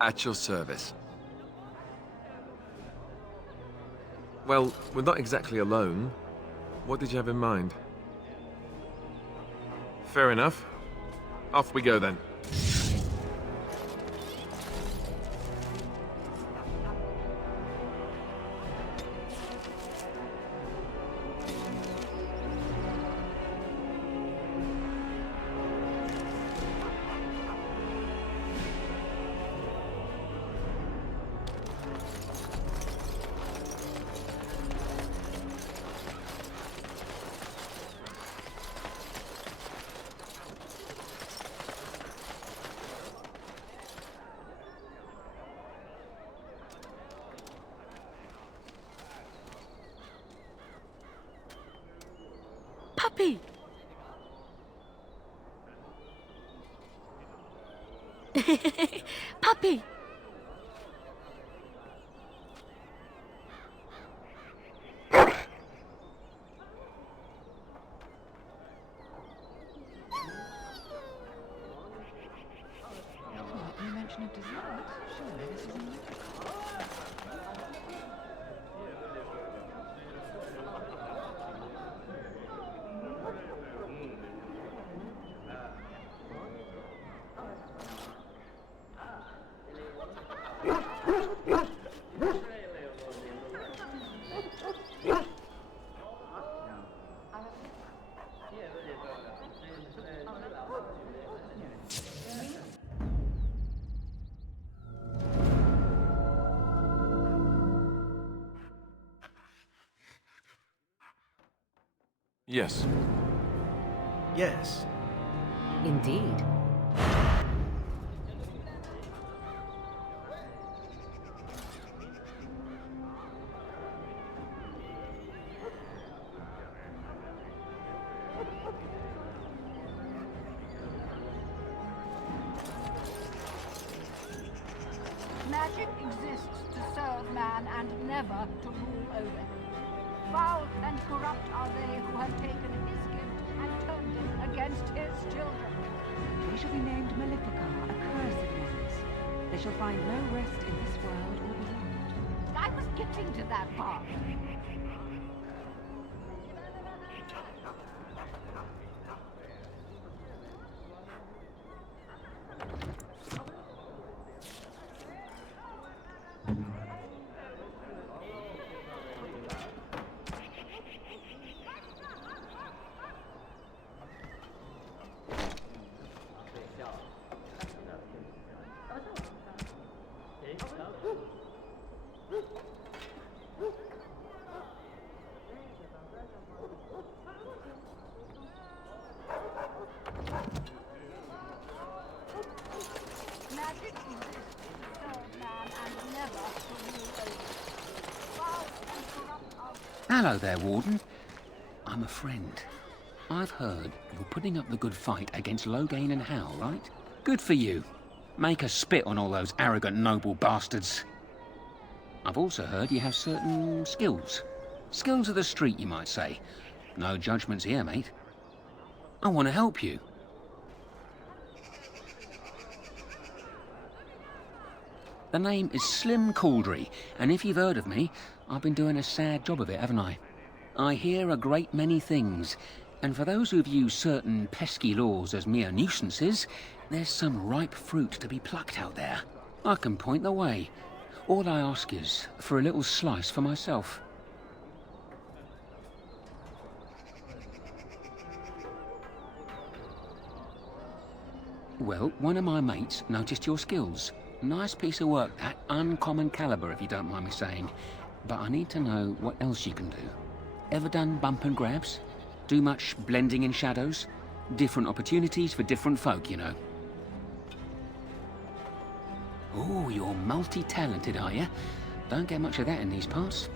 At your service. Well, we're not exactly alone. What did you have in mind? Fair enough. Off we go then. Puppy! Puppy! You mention of dessert? Surely this is in Yes. Yes. Indeed. Magic exists to serve man and never to rule over him. Foul and corrupt are they who have taken his gift and turned it against his children. They shall be named Malefica, accursed ones. They shall find no rest in this world or beyond. I was getting to that part. Magic exists to serve man and never to rule over him. Foul and corrupt are Hello there, Warden. I'm a friend. I've heard you're putting up the good fight against Loghain and Hal, right? Good for you. Make us spit on all those arrogant noble bastards. I've also heard you have certain skills. Skills of the street, you might say. No judgments here, mate. I want to help you. The name is Slim Cauldry, and if you've heard of me, I've been doing a sad job of it, haven't I? I hear a great many things, and for those who view certain pesky laws as mere nuisances, there's some ripe fruit to be plucked out there. I can point the way. All I ask is for a little slice for myself. Well, one of my mates noticed your skills. Nice piece of work, that. Uncommon caliber, if you don't mind me saying. But I need to know what else you can do. Ever done bump and grabs? Do much blending in shadows? Different opportunities for different folk, you know. Oh, you're multi-talented, are you? Don't get much of that in these parts.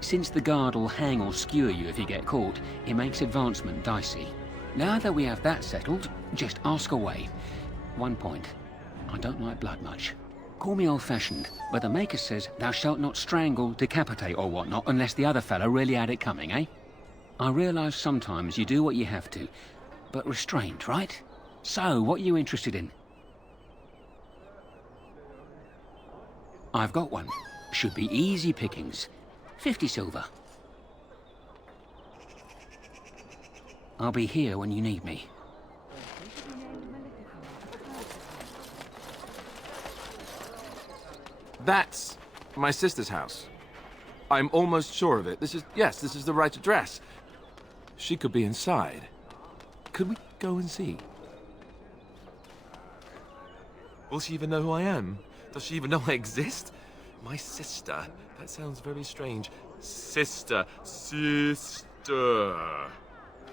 Since the guard will hang or skewer you if you get caught, it makes advancement dicey. Now that we have that settled, just ask away. One point. I don't like blood much. Call me old-fashioned, but the Maker says thou shalt not strangle, decapitate or whatnot unless the other fellow really had it coming, eh? I realise sometimes you do what you have to, but restrained, right? So, what are you interested in? I've got one. Should be easy pickings. 50 silver. I'll be here when you need me. That's my sister's house. I'm almost sure of it. This is the right address. She could be inside. Could we go and see? Will she even know who I am? Does she even know I exist? My sister. That sounds very strange. Sister.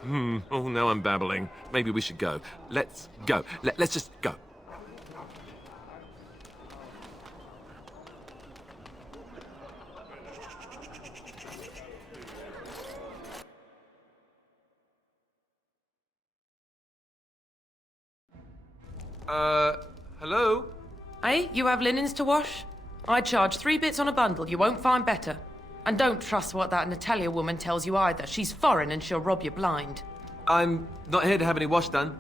Oh, now I'm babbling. Maybe we should go. Let's go. Let's just go. Hello? Hey, you have linens to wash? I charge 3 bits on a bundle. You won't find better. And don't trust what that Natalia woman tells you either. She's foreign and she'll rob you blind. I'm not here to have any wash done.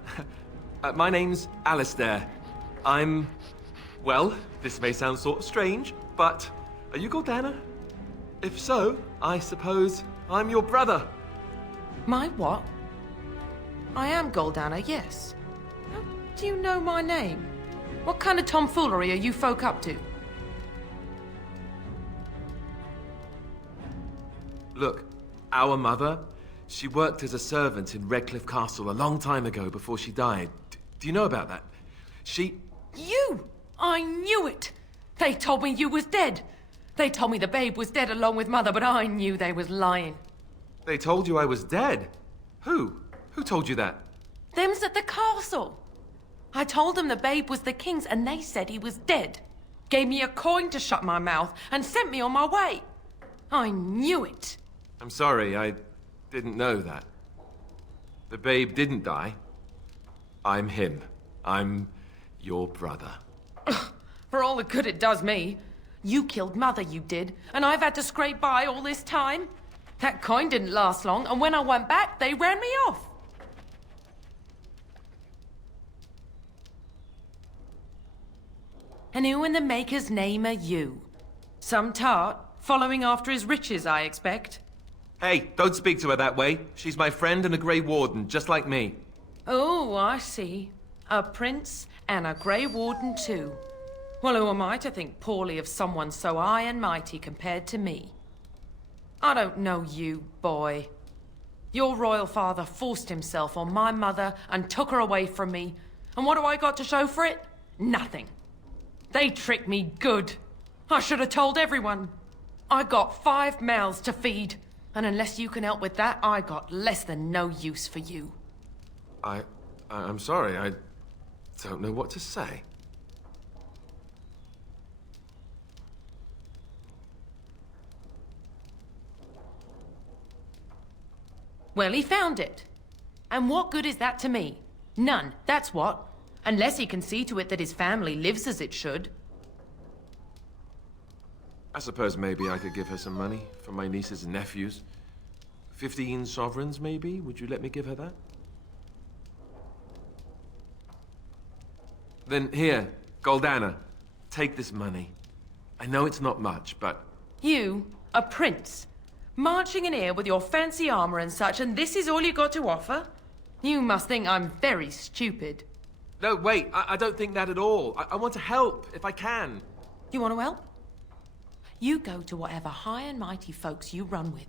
My name's Alistair. Well, this may sound sort of strange, but are you Gordana? If so, I suppose I'm your brother. My what? I am Goldana, yes. How do you know my name? What kind of tomfoolery are you folk up to? Look, our mother, she worked as a servant in Redcliffe Castle a long time ago before she died. Do you know about that? You! I knew it! They told me you was dead. They told me the babe was dead along with mother, but I knew they was lying. They told you I was dead? Who? Who told you that? Them's at the castle. I told them the babe was the king's and they said he was dead. Gave me a coin to shut my mouth and sent me on my way. I knew it. I'm sorry, I didn't know that. The babe didn't die. I'm him. I'm your brother. For all the good it does me. You killed mother, you did, and I've had to scrape by all this time. That coin didn't last long, and when I went back, they ran me off. And who in the Maker's name are you? Some tart, following after his riches, I expect. Hey, don't speak to her that way. She's my friend and a Grey Warden, just like me. Oh, I see. A prince and a Grey Warden too. Well, who am I to think poorly of someone so high and mighty compared to me? I don't know you, boy. Your royal father forced himself on my mother and took her away from me. And what do I got to show for it? Nothing. They tricked me good. I should have told everyone. I got 5 mouths to feed. And unless you can help with that, I got less than no use for you. I'm sorry, I don't know what to say. Well, he found it. And what good is that to me? None, that's what. Unless he can see to it that his family lives as it should. I suppose maybe I could give her some money for my nieces and nephews. 15 sovereigns, maybe? Would you let me give her that? Then here, Goldana, take this money. I know it's not much, but... You, a prince, marching in here with your fancy armor and such, and this is all you got to offer? You must think I'm very stupid. No, wait, I don't think that at all. I want to help, if I can. You want to help? You go to whatever high and mighty folks you run with,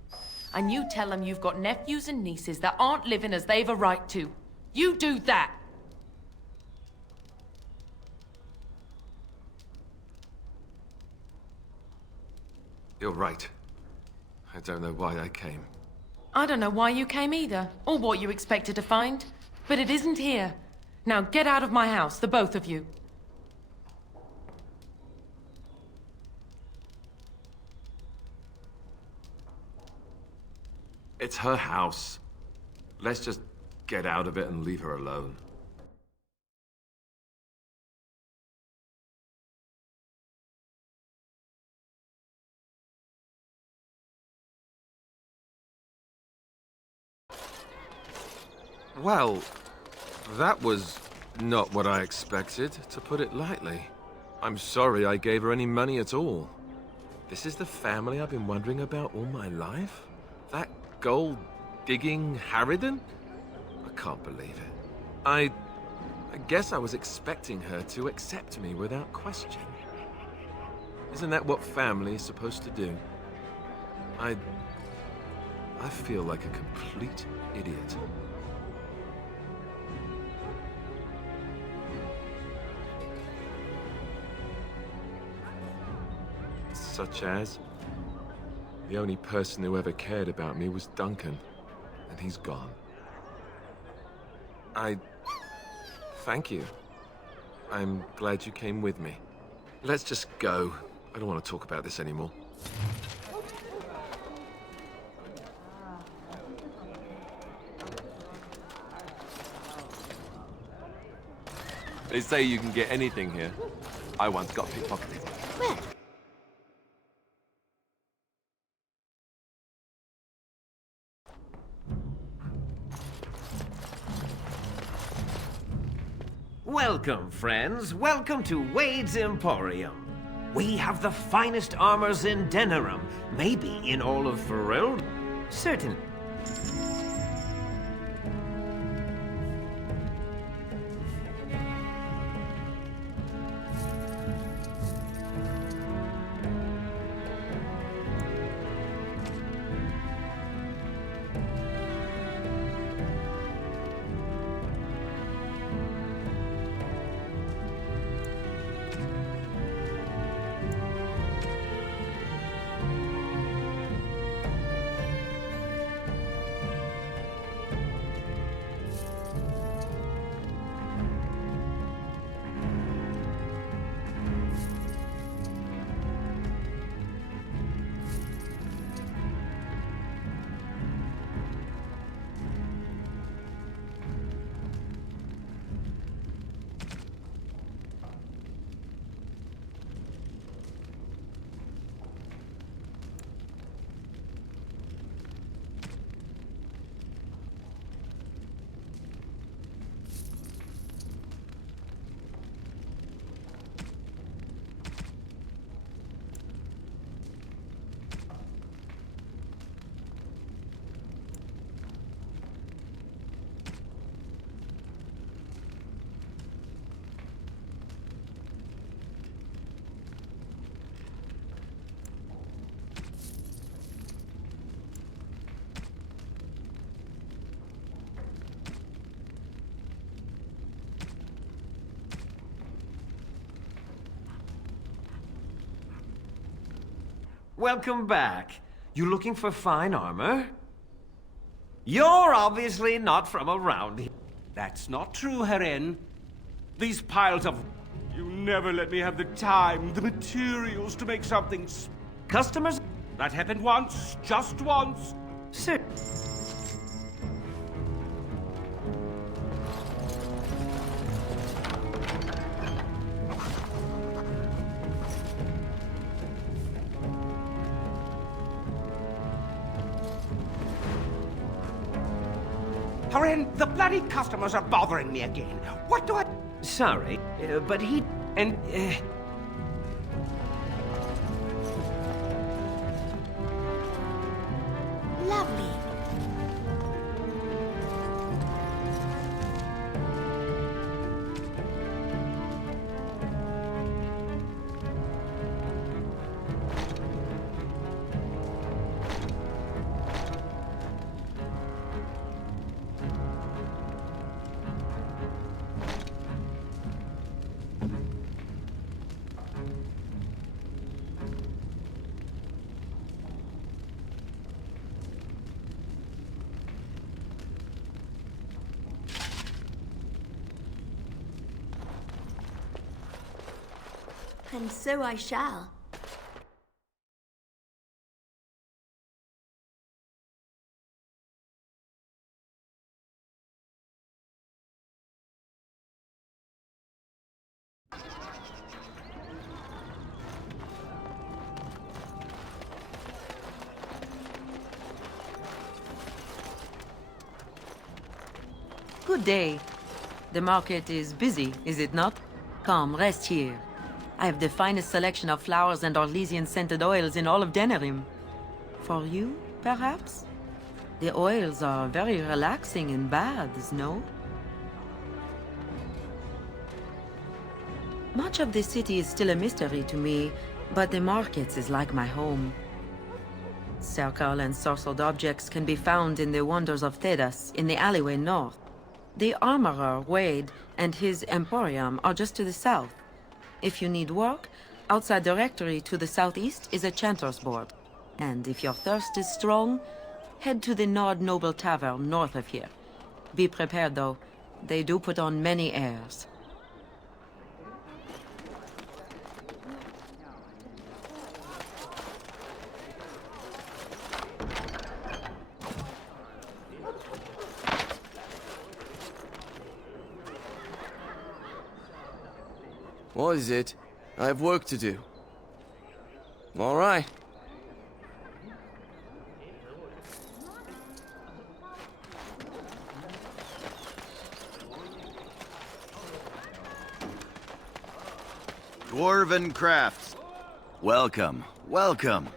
and you tell them you've got nephews and nieces that aren't living as they've a right to. You do that. You're right. I don't know why I came. I don't know why you came either, or what you expected to find, but it isn't here. Now get out of my house, the both of you. It's her house. Let's just get out of it and leave her alone. Well, that was not what I expected, to put it lightly. I'm sorry I gave her any money at all. This is the family I've been wondering about all my life? That gold-digging harridan? I can't believe it. I guess I was expecting her to accept me without question. Isn't that what family is supposed to do? I feel like a complete idiot. Such as? The only person who ever cared about me was Duncan, and he's gone. Thank you. I'm glad you came with me. Let's just go. I don't want to talk about this anymore. They say you can get anything here. I once got pickpocketed. Where? Welcome, friends. Welcome to Wade's Emporium. We have the finest armors in Denerim. Maybe in all of Ferreld? Certainly. Welcome back. You looking for fine armor? You're obviously not from around here. That's not true, Heren. These piles of... You never let me have the time, the materials to make something... Customers? That happened once, just once. Sir. Heren, the bloody customers are bothering me again. What do I... Sorry, but he... And... Lovely. And so I shall. Good day. The market is busy, is it not? Come, rest here. I have the finest selection of flowers and Orlesian-scented oils in all of Denerim. For you, perhaps? The oils are very relaxing in baths, no? Much of the city is still a mystery to me, but the markets is like my home. Circle and sorcered objects can be found in the wonders of Thedas, in the alleyway north. The armorer, Wade, and his emporium are just to the south. If you need work, outside the rectory to the southeast is a chanter's board. And if your thirst is strong, head to the Nord Noble Tavern north of here. Be prepared, though. They do put on many airs. What is it? I have work to do. All right. Dwarven crafts. Welcome, welcome.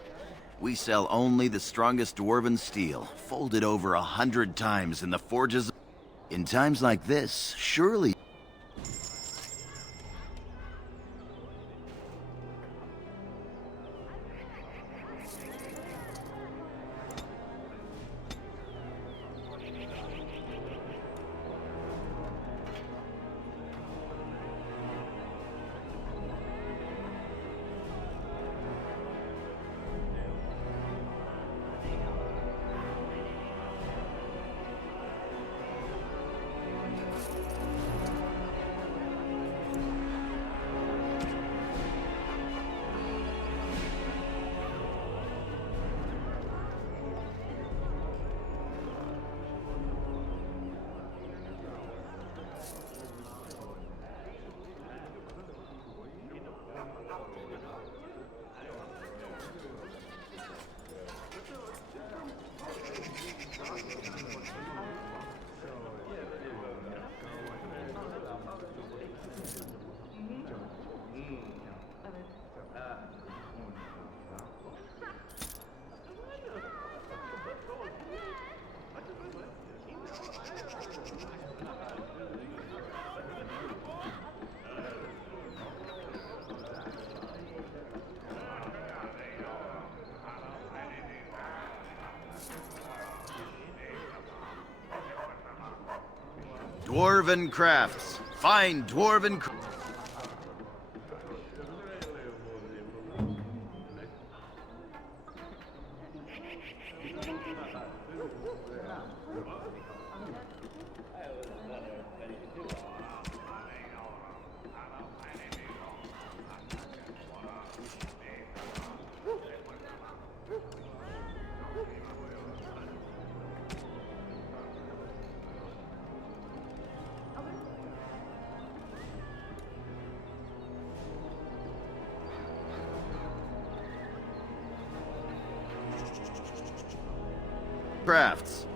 We sell only the strongest dwarven steel, folded over 100 times in the forges. In times like this, surely... Dwarven crafts. Fine dwarven crafts.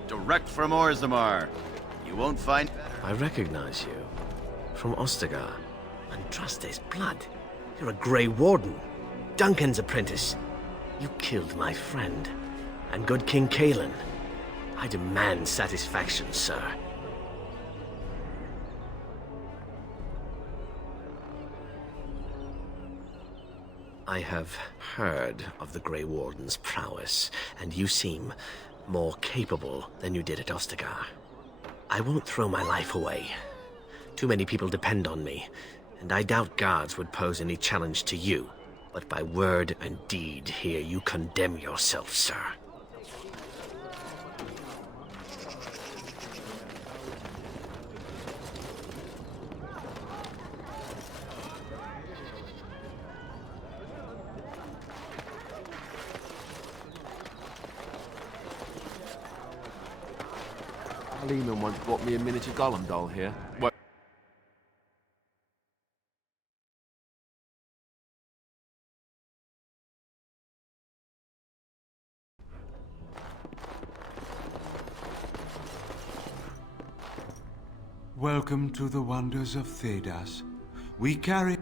Direct from Orzammar. You won't find... I recognize you. From Ostagar. Andraste's blood. You're a Grey Warden. Duncan's apprentice. You killed my friend. And good King Kalen. I demand satisfaction, sir. I have heard of the Grey Warden's prowess, and you seem more capable than you did at Ostagar. I won't throw my life away. Too many people depend on me, and I doubt guards would pose any challenge to you. But by word and deed here you condemn yourself, sir. Lehman once bought me a miniature Gollum doll here. What? Welcome to the wonders of Thedas. We carry...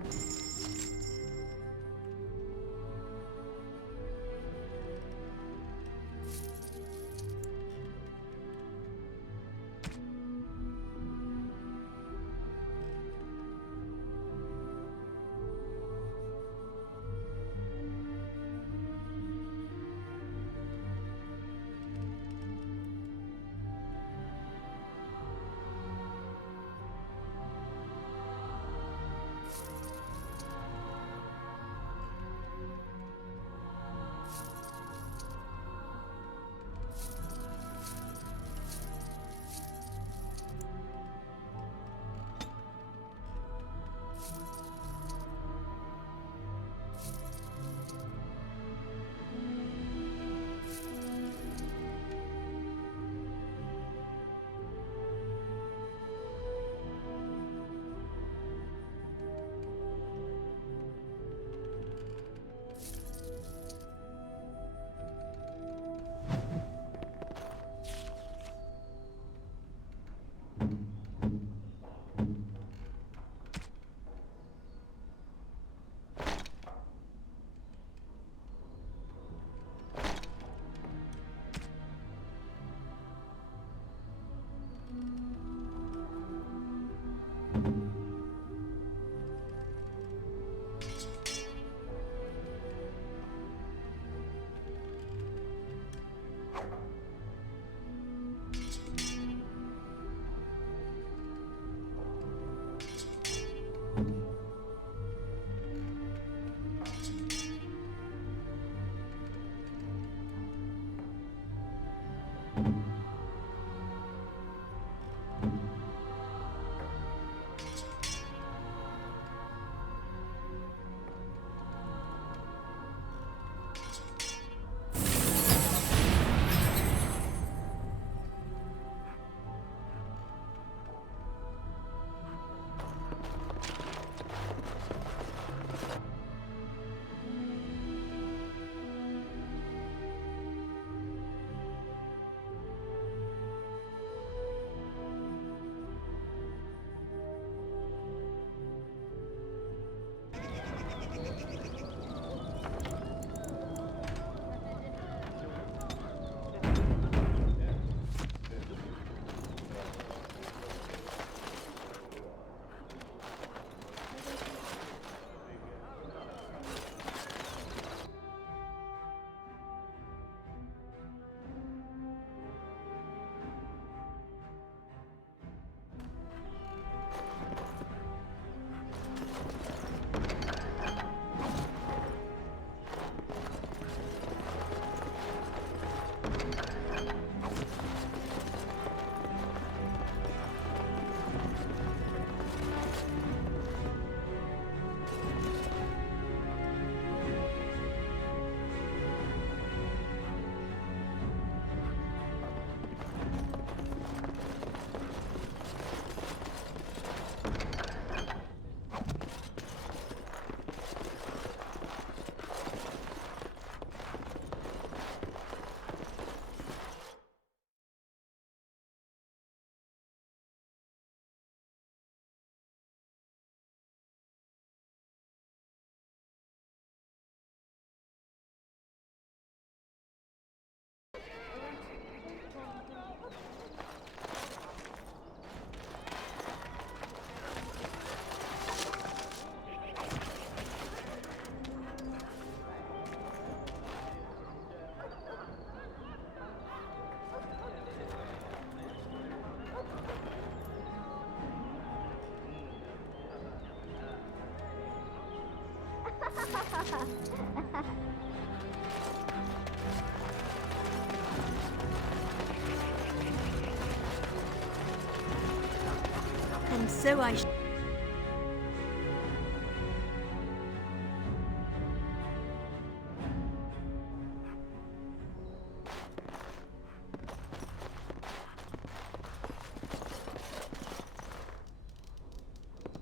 And so I...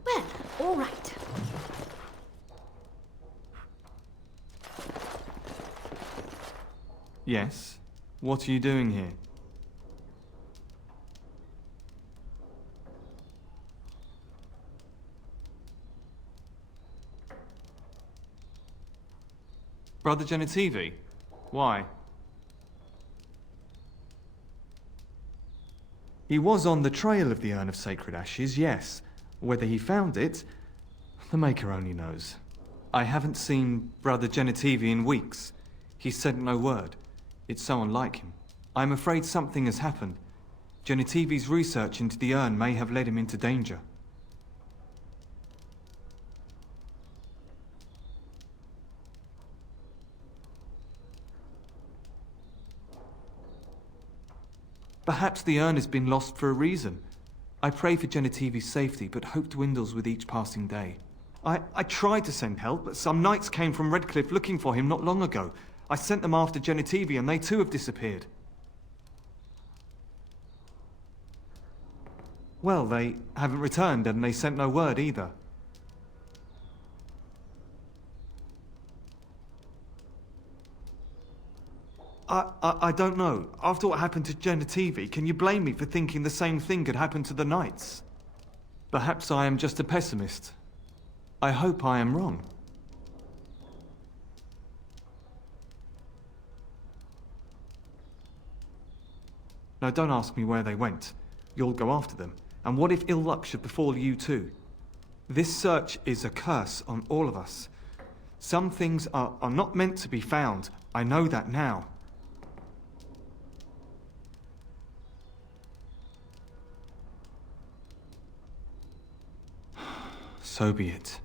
Well, all right. Yes? What are you doing here? Brother Genitivi? Why? He was on the trail of the Urn of Sacred Ashes, yes. Whether he found it, the Maker only knows. I haven't seen Brother Genitivi in weeks. He sent no word. It's so unlike him. I'm afraid something has happened. Genitivi's research into the urn may have led him into danger. Perhaps the urn has been lost for a reason. I pray for Genitivi's safety, but hope dwindles with each passing day. I tried to send help, but some knights came from Redcliffe looking for him not long ago. I sent them after Genitivi, and they too have disappeared. Well, they haven't returned, and they sent no word either. I don't know. After what happened to Genitivi, can you blame me for thinking the same thing could happen to the knights? Perhaps I am just a pessimist. I hope I am wrong. Now don't ask me where they went. You'll go after them. And what if ill luck should befall you too? This search is a curse on all of us. Some things are not meant to be found. I know that now. So be it.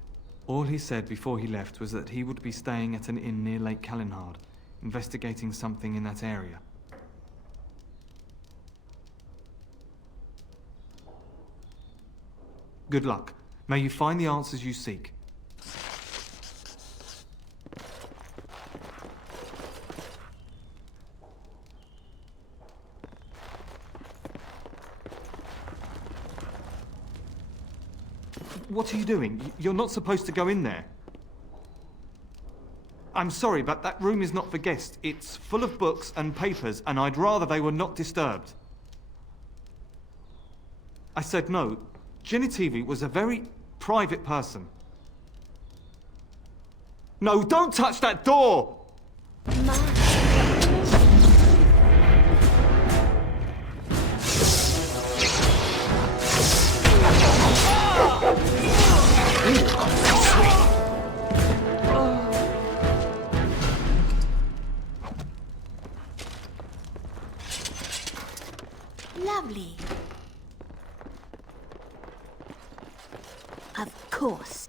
All he said before he left was that he would be staying at an inn near Lake Calenhard, investigating something in that area. Good luck. May you find the answers you seek. What are you doing? You're not supposed to go in there. I'm sorry, but that room is not for guests. It's full of books and papers, and I'd rather they were not disturbed. I said no. Genitivi was a very private person. No, don't touch that door! Lovely. Of course.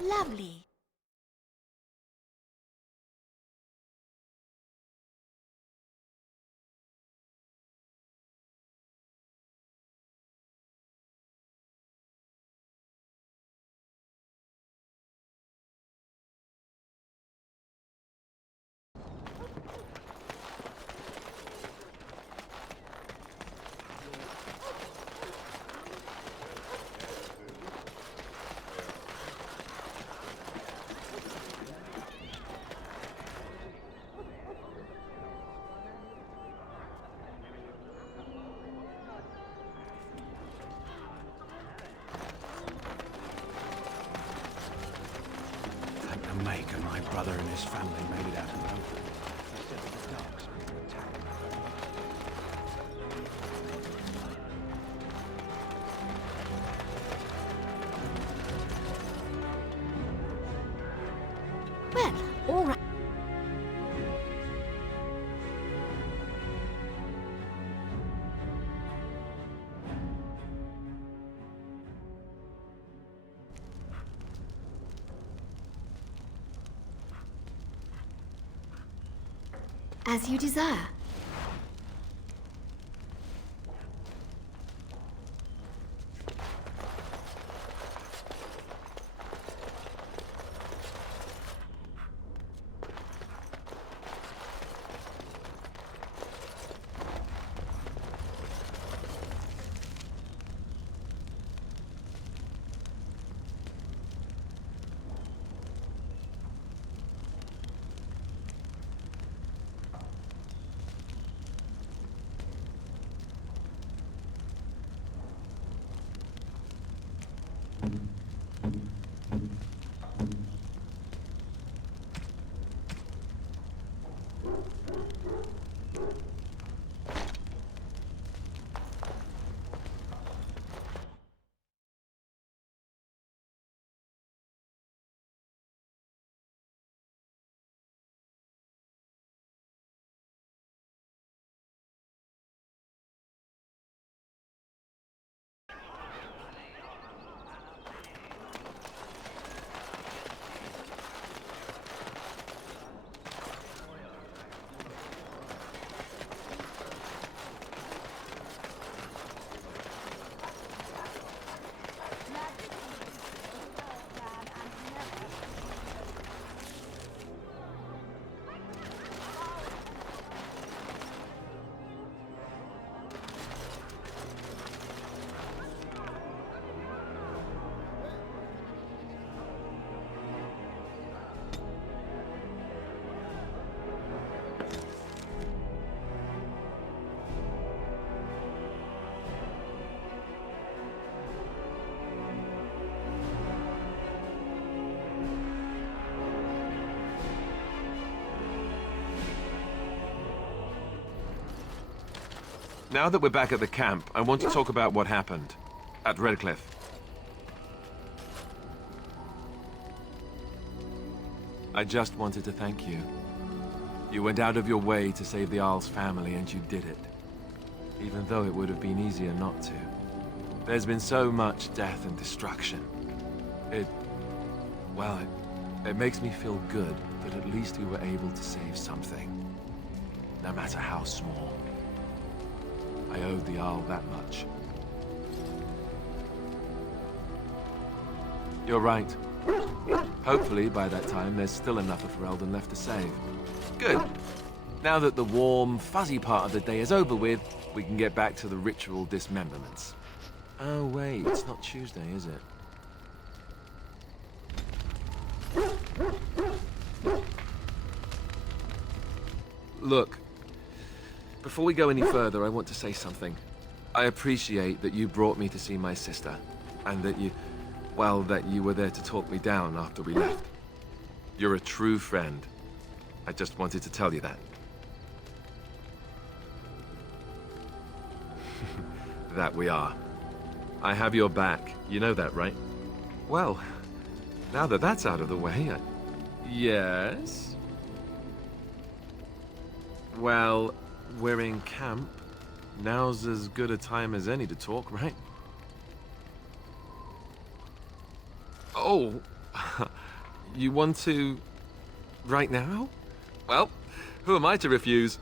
Lovely. Maker, my brother and his family made it out alone. Well, all right. As you desire. Now that we're back at the camp, I want to talk about what happened at Redcliffe. I just wanted to thank you. You went out of your way to save the Isle's family, and you did it. Even though it would have been easier not to. There's been so much death and destruction. Well, it makes me feel good that at least we were able to save something. No matter how small. I owed the Isle that much. You're right. Hopefully, by that time, there's still enough of Ferelden left to save. Good. Now that the warm, fuzzy part of the day is over with, we can get back to the ritual dismemberments. Oh, wait, it's not Tuesday, is it? Look, before we go any further, I want to say something. I appreciate that you brought me to see my sister, and that you were there to talk me down after we left. You're a true friend. I just wanted to tell you that. That we are. I have your back. You know that, right? Well, now that that's out of the way, yes? Well, we're in camp. Now's as good a time as any to talk, right? Oh, you want to... right now? Well, who am I to refuse?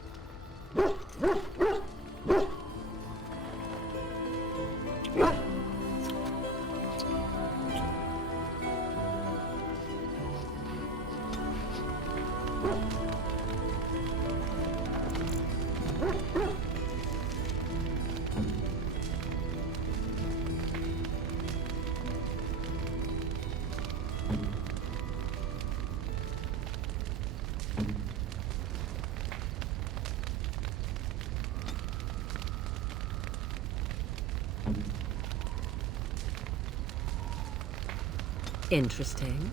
Interesting.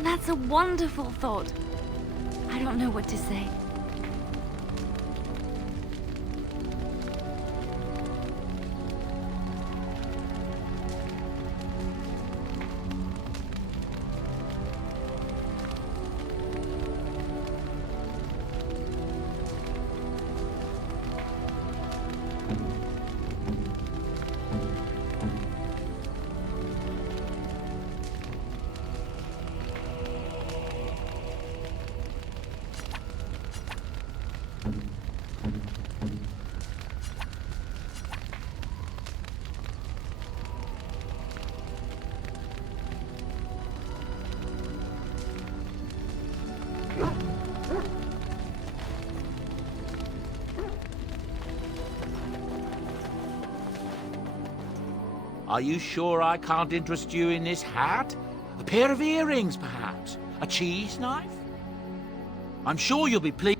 That's a wonderful thought. I don't know what to say. Are you sure I can't interest you in this hat? A pair of earrings, perhaps? A cheese knife? I'm sure you'll be pleased.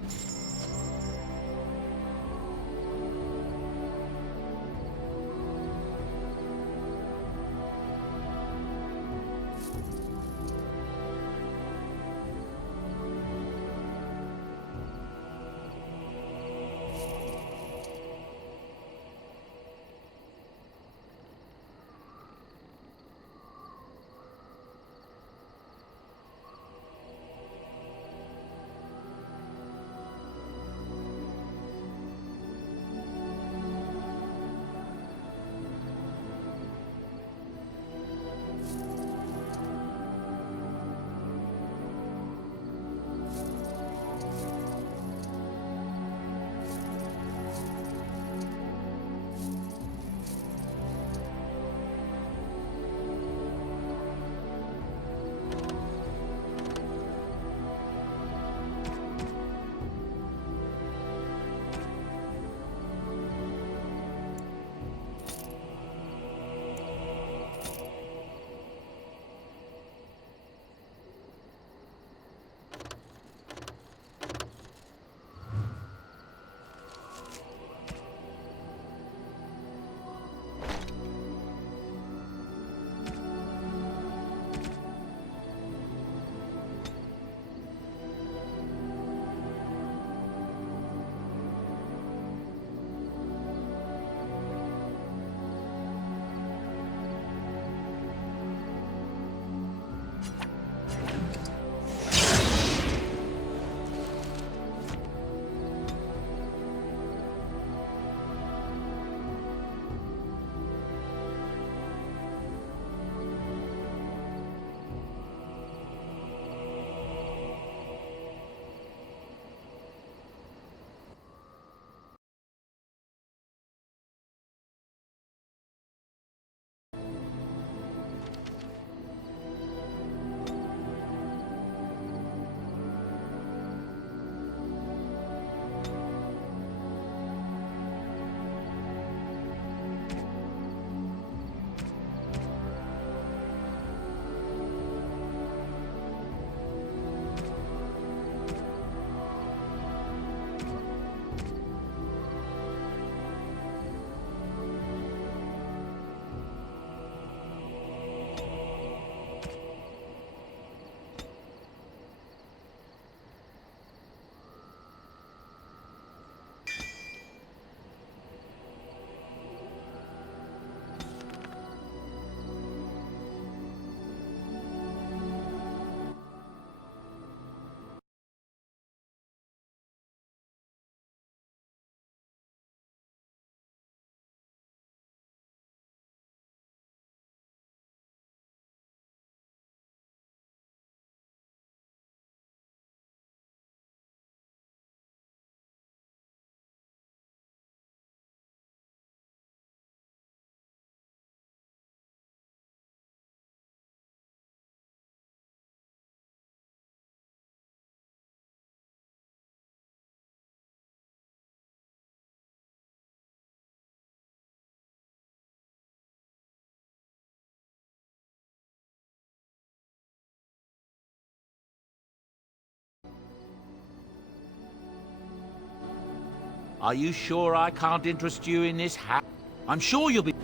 Are you sure I can't interest you in this hat? I'm sure you'll be...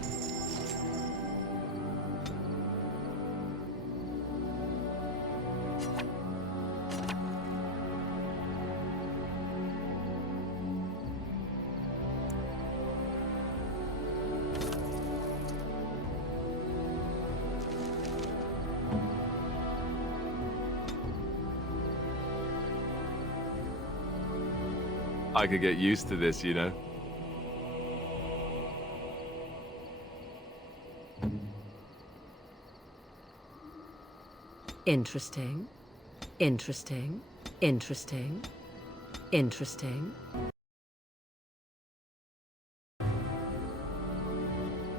I could get used to this, you know. Interesting. Interesting. Interesting. Interesting.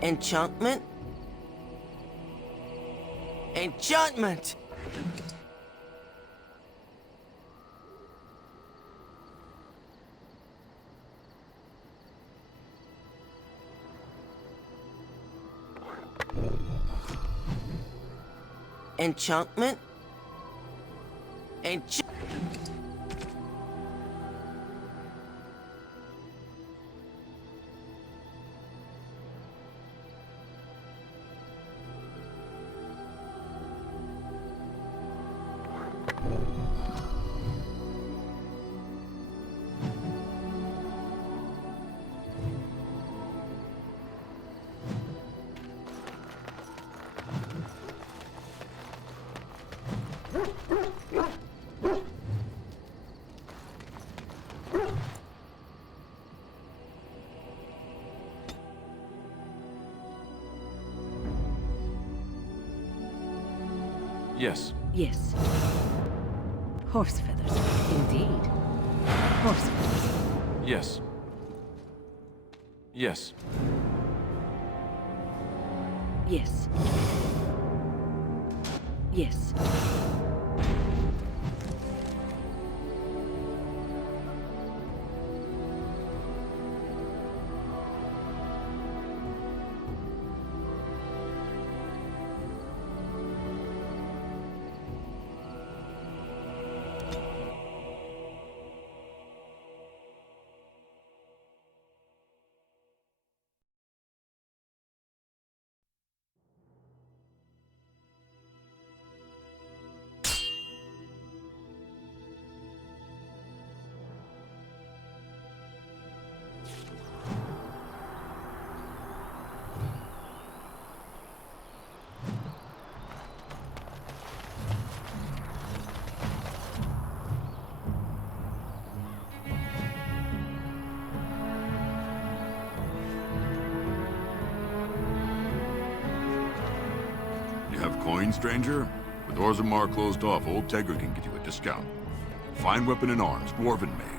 Enchantment? Enchantment! Enchantment? Yes. Yes. Horse feathers. Indeed. Horse feathers. Yes. Yes. Yes. Yes. Have coin, stranger? With Orzammar closed off, old Tegra can get you a discount. Fine weapon and arms, dwarven made.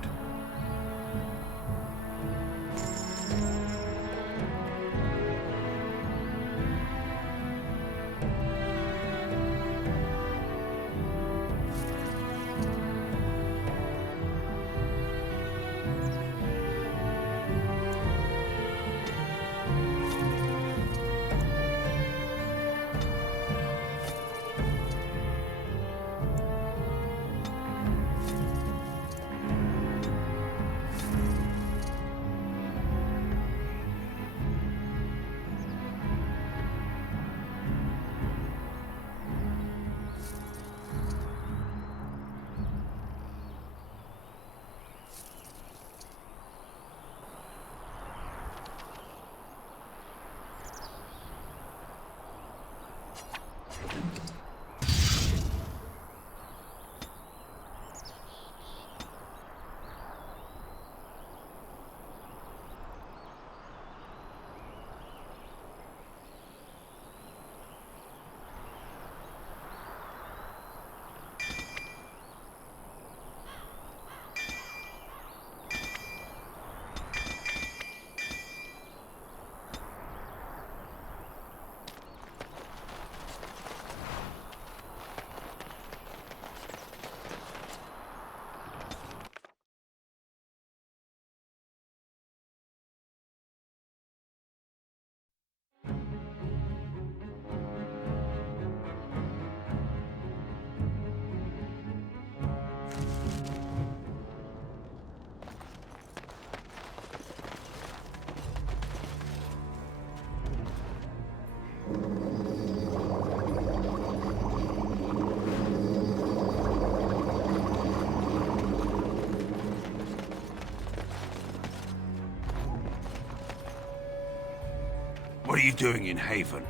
What are you doing in Haven?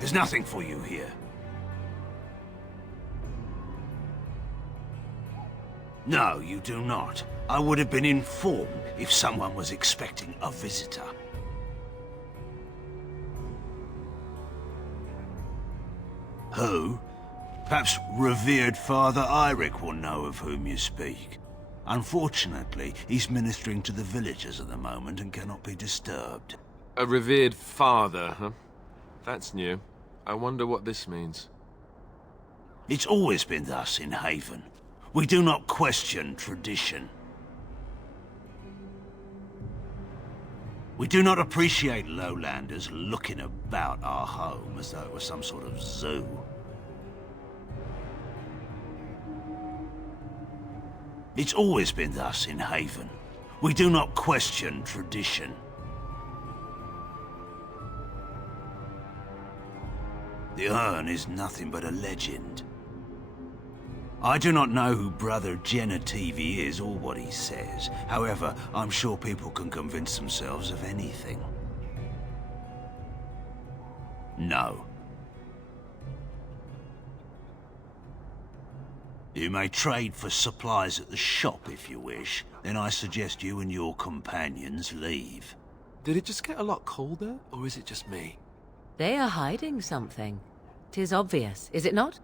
There's nothing for you here. No, you do not. I would have been informed if someone was expecting a visitor. Who? Perhaps revered Father Eirik will know of whom you speak. Unfortunately, he's ministering to the villagers at the moment and cannot be disturbed. A revered father, huh? That's new. I wonder what this means. It's always been thus in Haven. We do not question tradition. We do not appreciate lowlanders looking about our home as though it was some sort of zoo. It's always been thus in Haven. We do not question tradition. The urn is nothing but a legend. I do not know who Brother Genetivi is or what he says. However, I'm sure people can convince themselves of anything. No. You may trade for supplies at the shop if you wish. Then I suggest you and your companions leave. Did it just get a lot colder, or is it just me? They are hiding something. 'Tis obvious, is it not?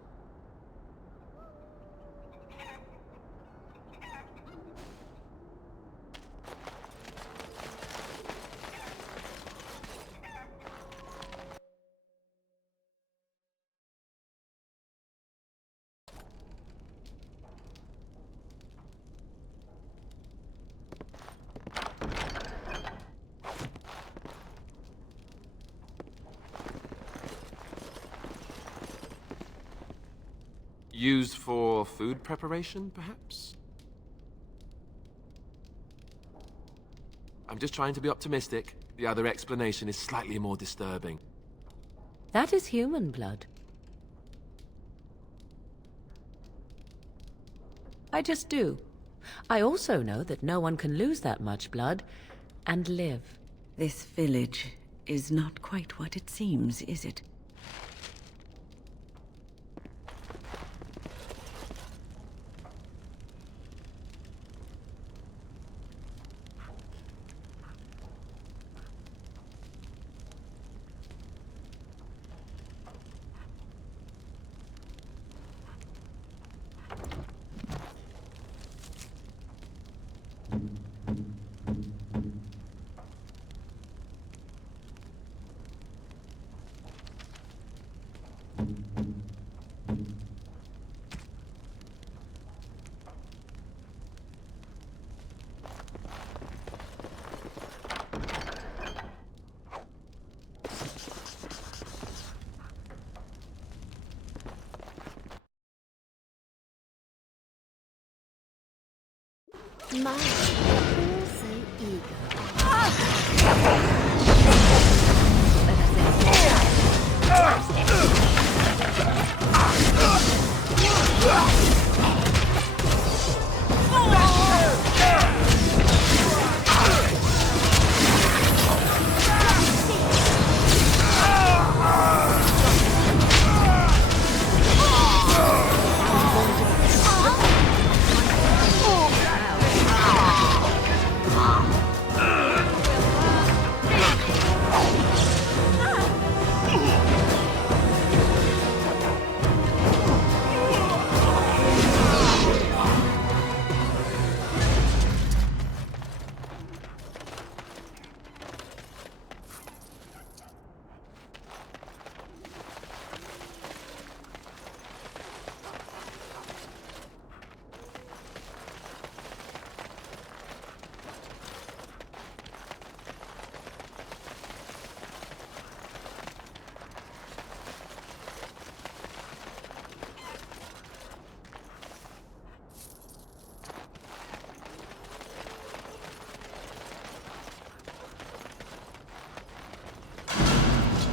Used for food preparation, perhaps? I'm just trying to be optimistic. The other explanation is slightly more disturbing. That is human blood. I just do. I also know that no one can lose that much blood and live. This village is not quite what it seems, is it? My, you're so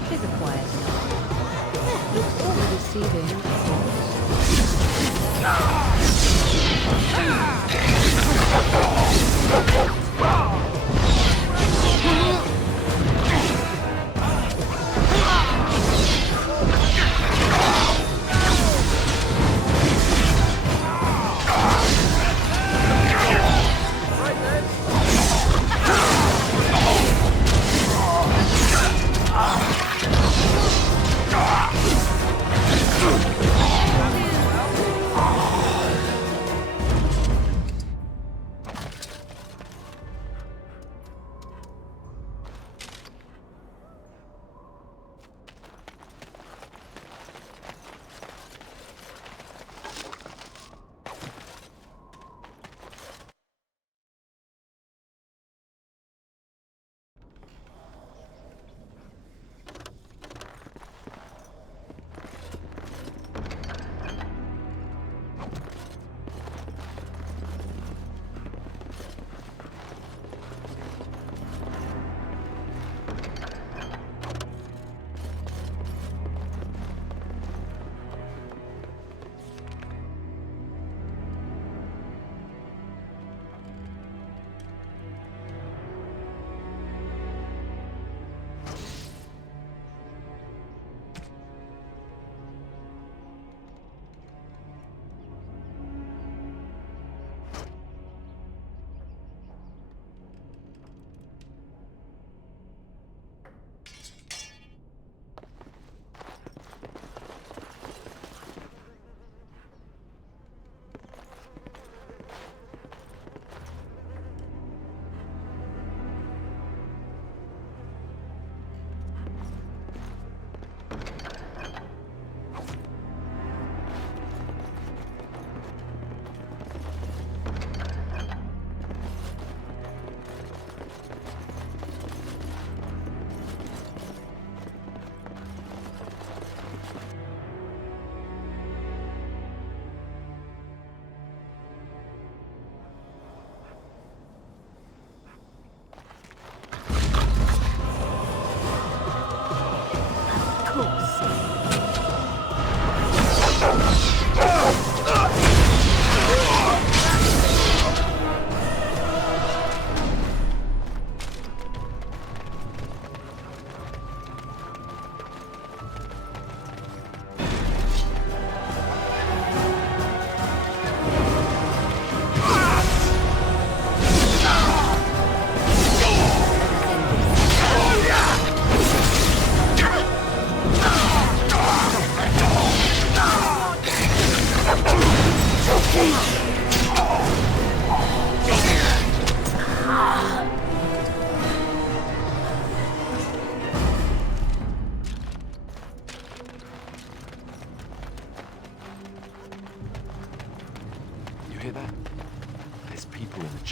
It is a quiet night. Looks all deceiving.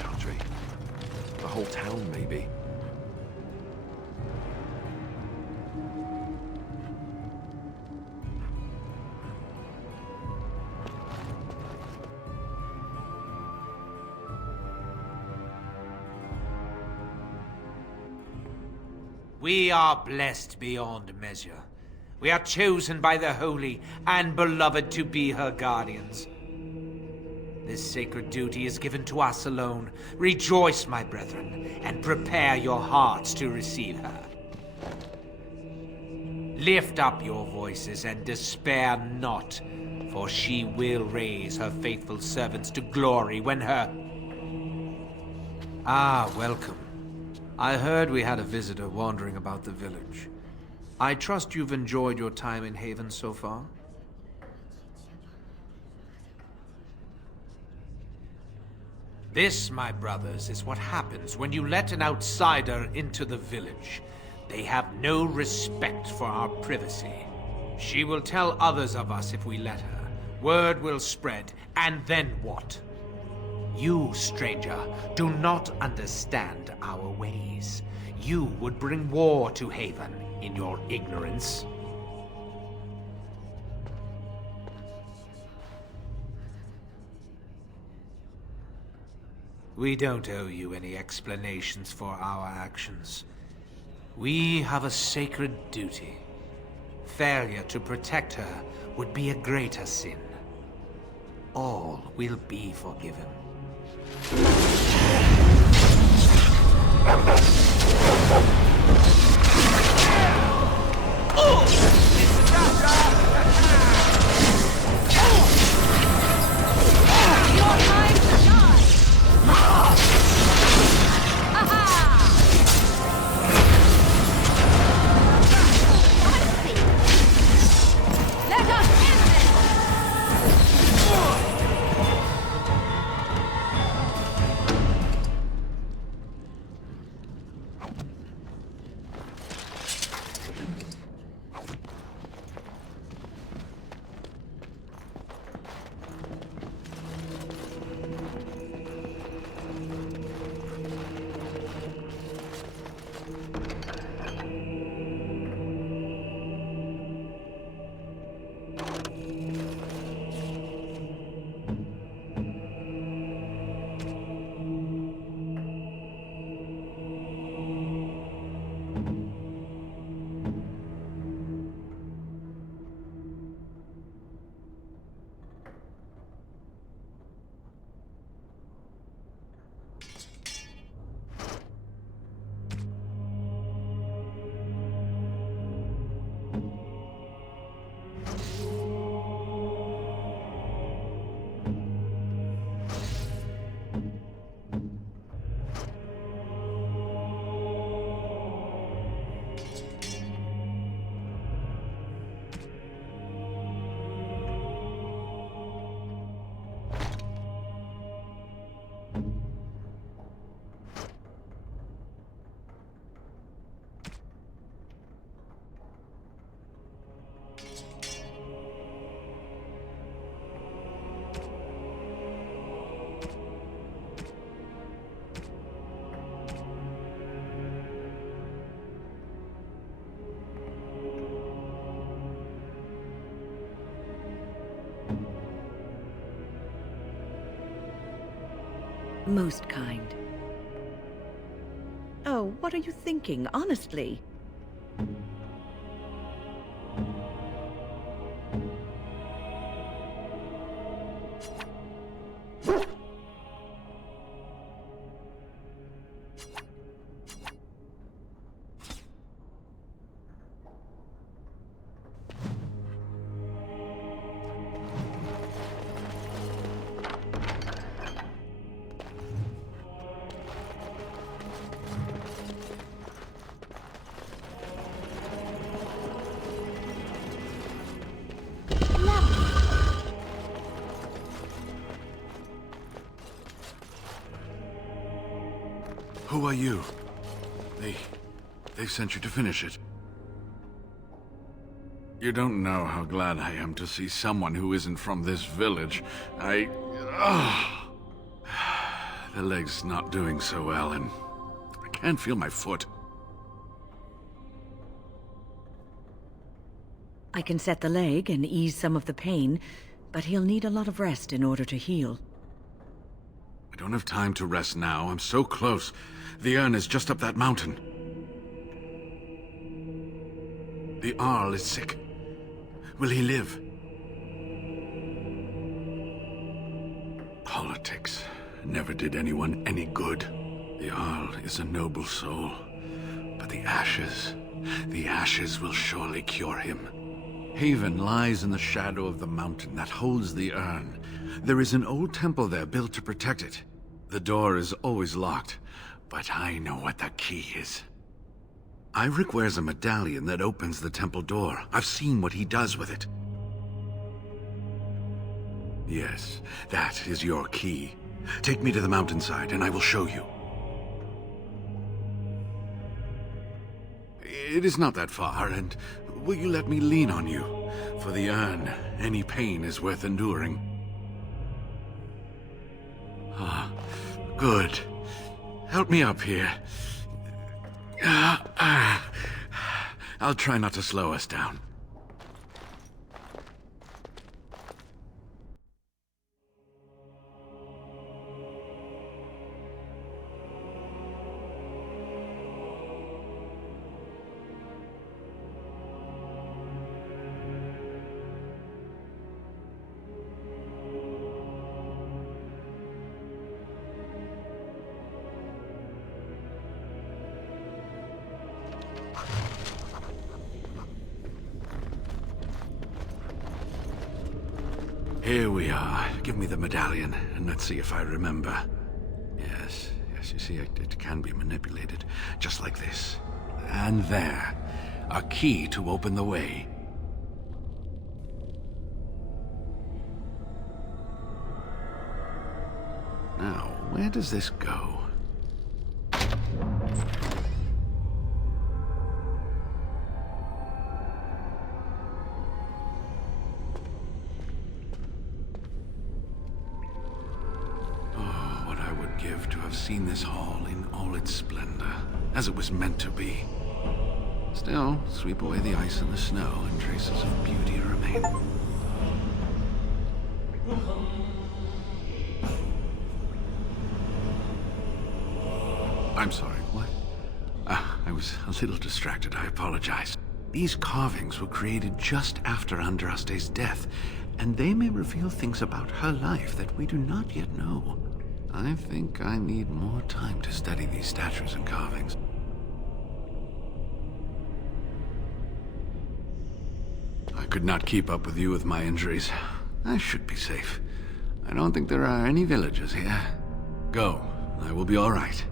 Chandri. The whole town, maybe. We are blessed beyond measure. We are chosen by the Holy and beloved to be her guardians. This sacred duty is given to us alone. Rejoice, my brethren, and prepare your hearts to receive her. Lift up your voices and despair not, for she will raise her faithful servants to glory when her... Ah, welcome. I heard we had a visitor wandering about the village. I trust you've enjoyed your time in Haven so far? This, my brothers, is what happens when you let an outsider into the village. They have no respect for our privacy. She will tell others of us if we let her. Word will spread, and then what? You, stranger, do not understand our ways. You would bring war to Haven in your ignorance. We don't owe you any explanations for our actions. We have a sacred duty. Failure to protect her would be a greater sin. All will be forgiven. Most kind. Oh, what are you thinking, honestly? Who are you? They sent you to finish it. You don't know how glad I am to see someone who isn't from this village. The leg's not doing so well, and I can't feel my foot. I can set the leg and ease some of the pain, but he'll need a lot of rest in order to heal. I don't have time to rest now. I'm so close. The urn is just up that mountain. The Arl is sick. Will he live? Politics never did anyone any good. The Arl is a noble soul, but the ashes will surely cure him. Haven lies in the shadow of the mountain that holds the urn. There is an old temple there built to protect it. The door is always locked, but I know what the key is. Ivric wears a medallion that opens the temple door. I've seen what he does with it. Yes, that is your key. Take me to the mountainside and I will show you. It is not that far, and will you let me lean on you? For the urn, any pain is worth enduring. Ah, good. Help me up here. I'll try not to slow us down. Here we are. Give me the medallion, and let's see if I remember. Yes, you see, it can be manipulated, just like this. And there. A key to open the way. Now, where does this go? Give to have seen this hall in all its splendor, as it was meant to be. Still, sweep away the ice and the snow, and traces of beauty remain. I'm sorry, what? I was a little distracted, I apologize. These carvings were created just after Andraste's death, and they may reveal things about her life that we do not yet know. I think I need more time to study these statues and carvings. I could not keep up with you with my injuries. I should be safe. I don't think there are any villagers here. Go. I will be all right.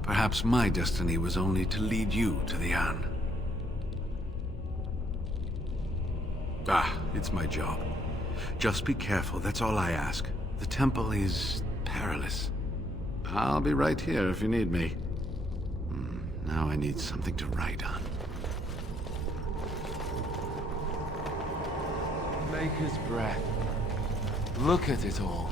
Perhaps my destiny was only to lead you to the urn. It's my job. Just be careful, that's all I ask. The temple is perilous. I'll be right here if you need me. Now I need something to write on. Maker's breath. Look at it all.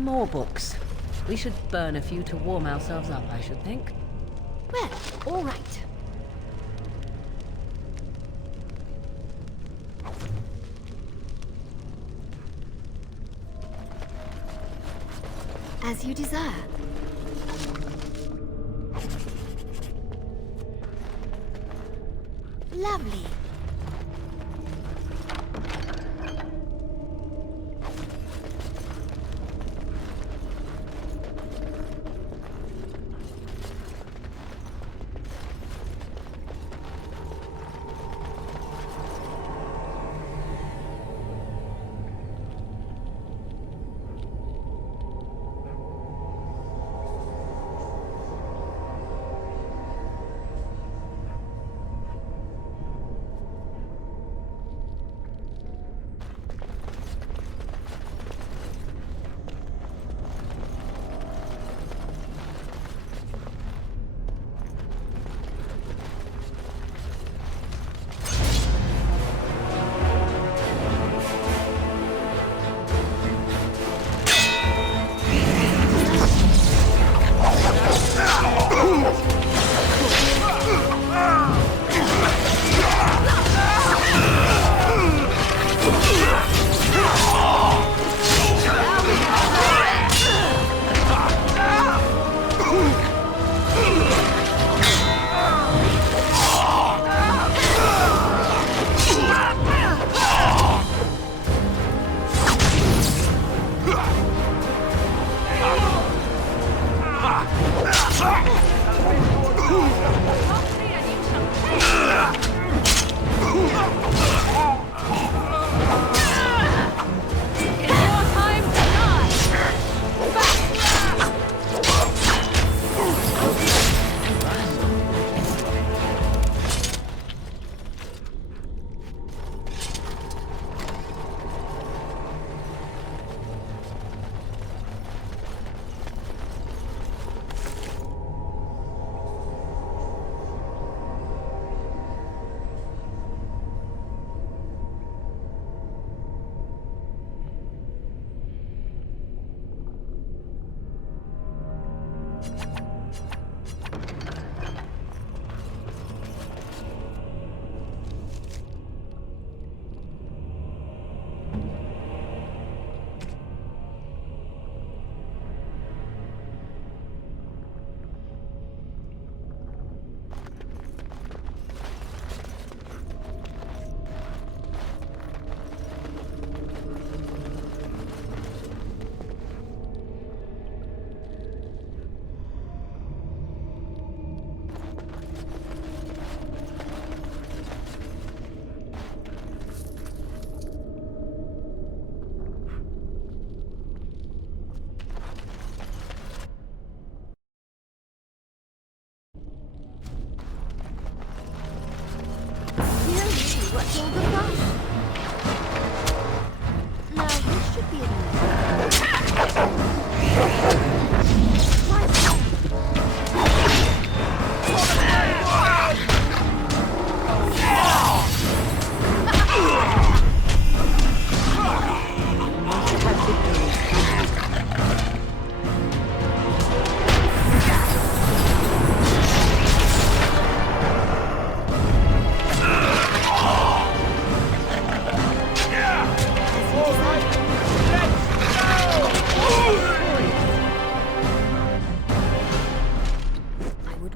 More books. We should burn a few to warm ourselves up, I should think. Well, all right. As you desire. Lovely. What's all the fuss? Now, this should be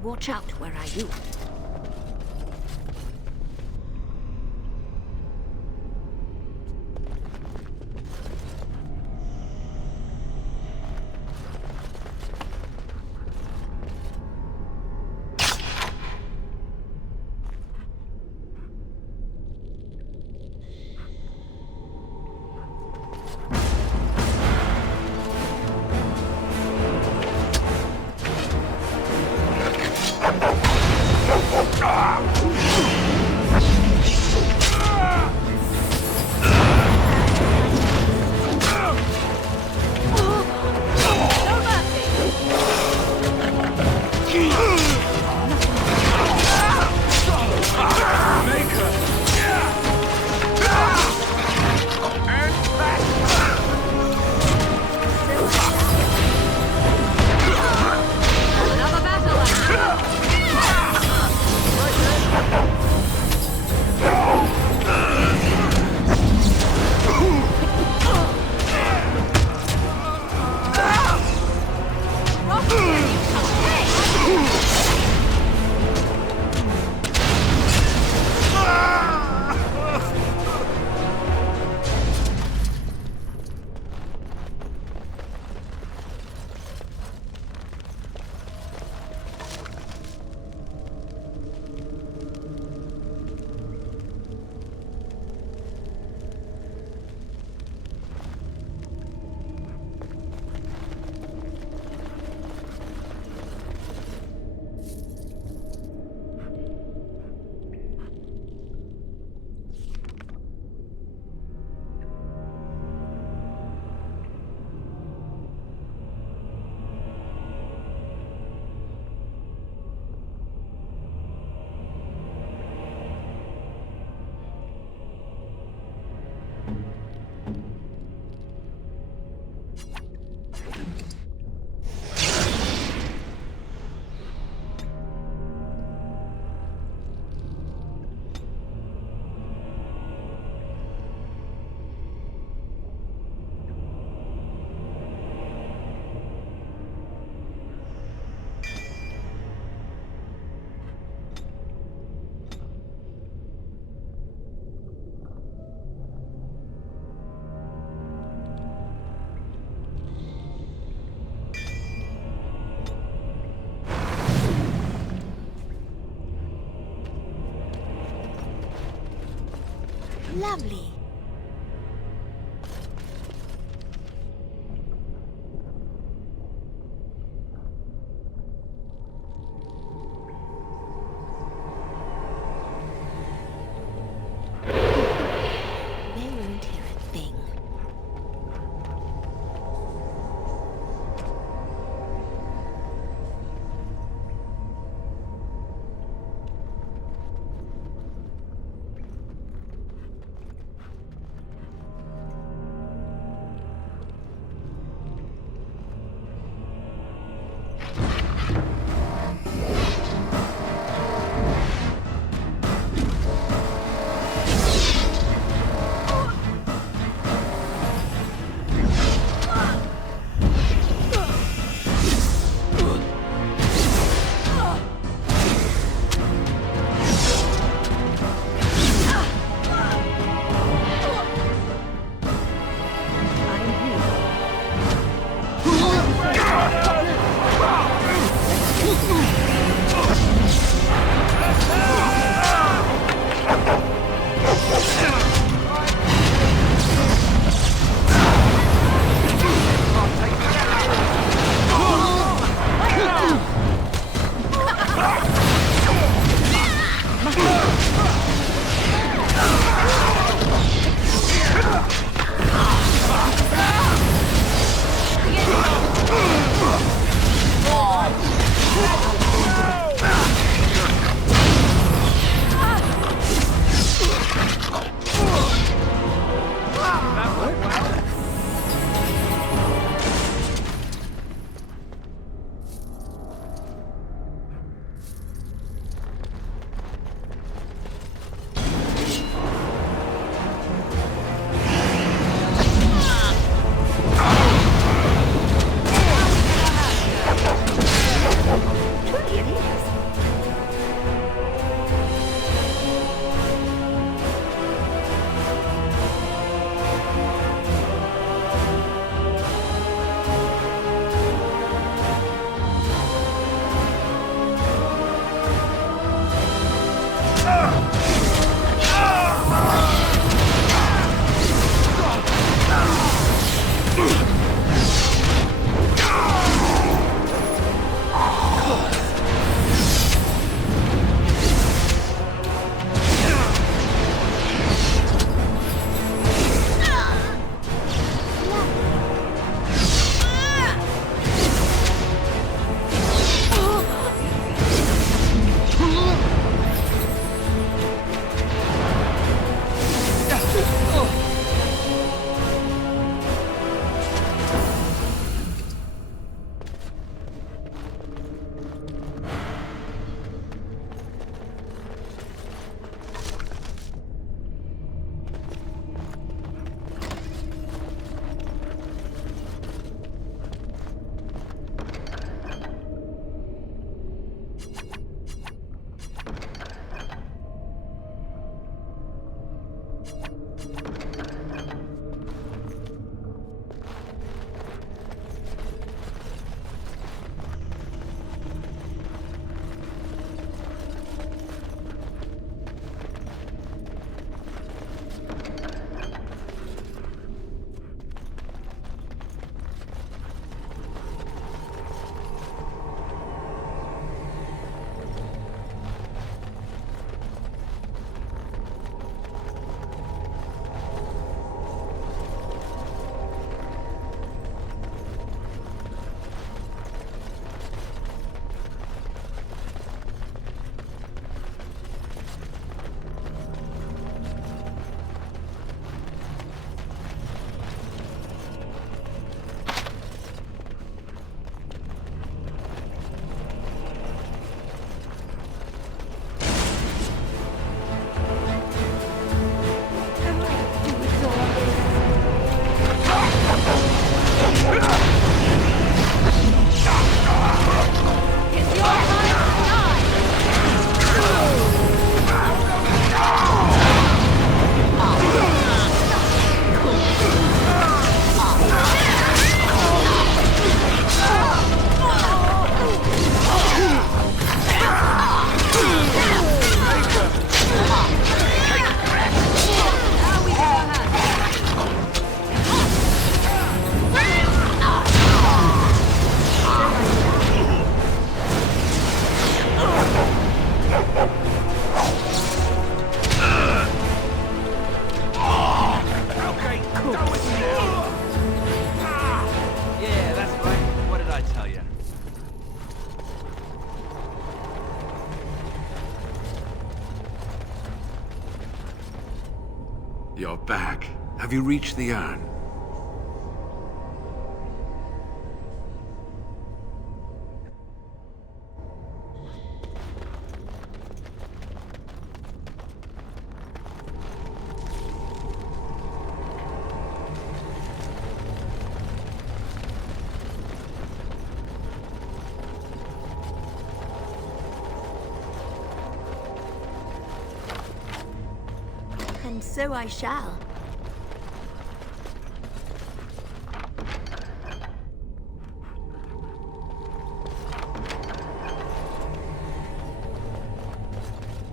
watch out where I do. Lovely. They won't hear a thing. Have you reached the urn? And so I shall.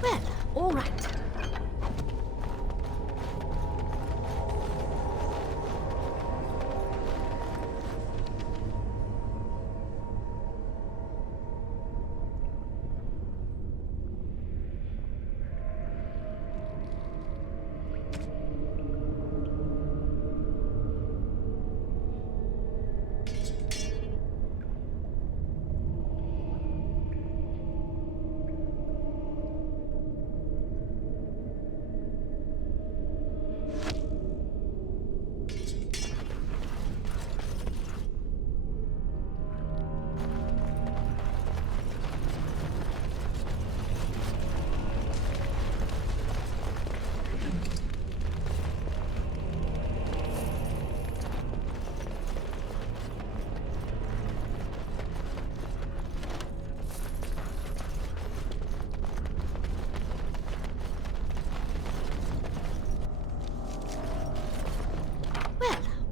Well, all right.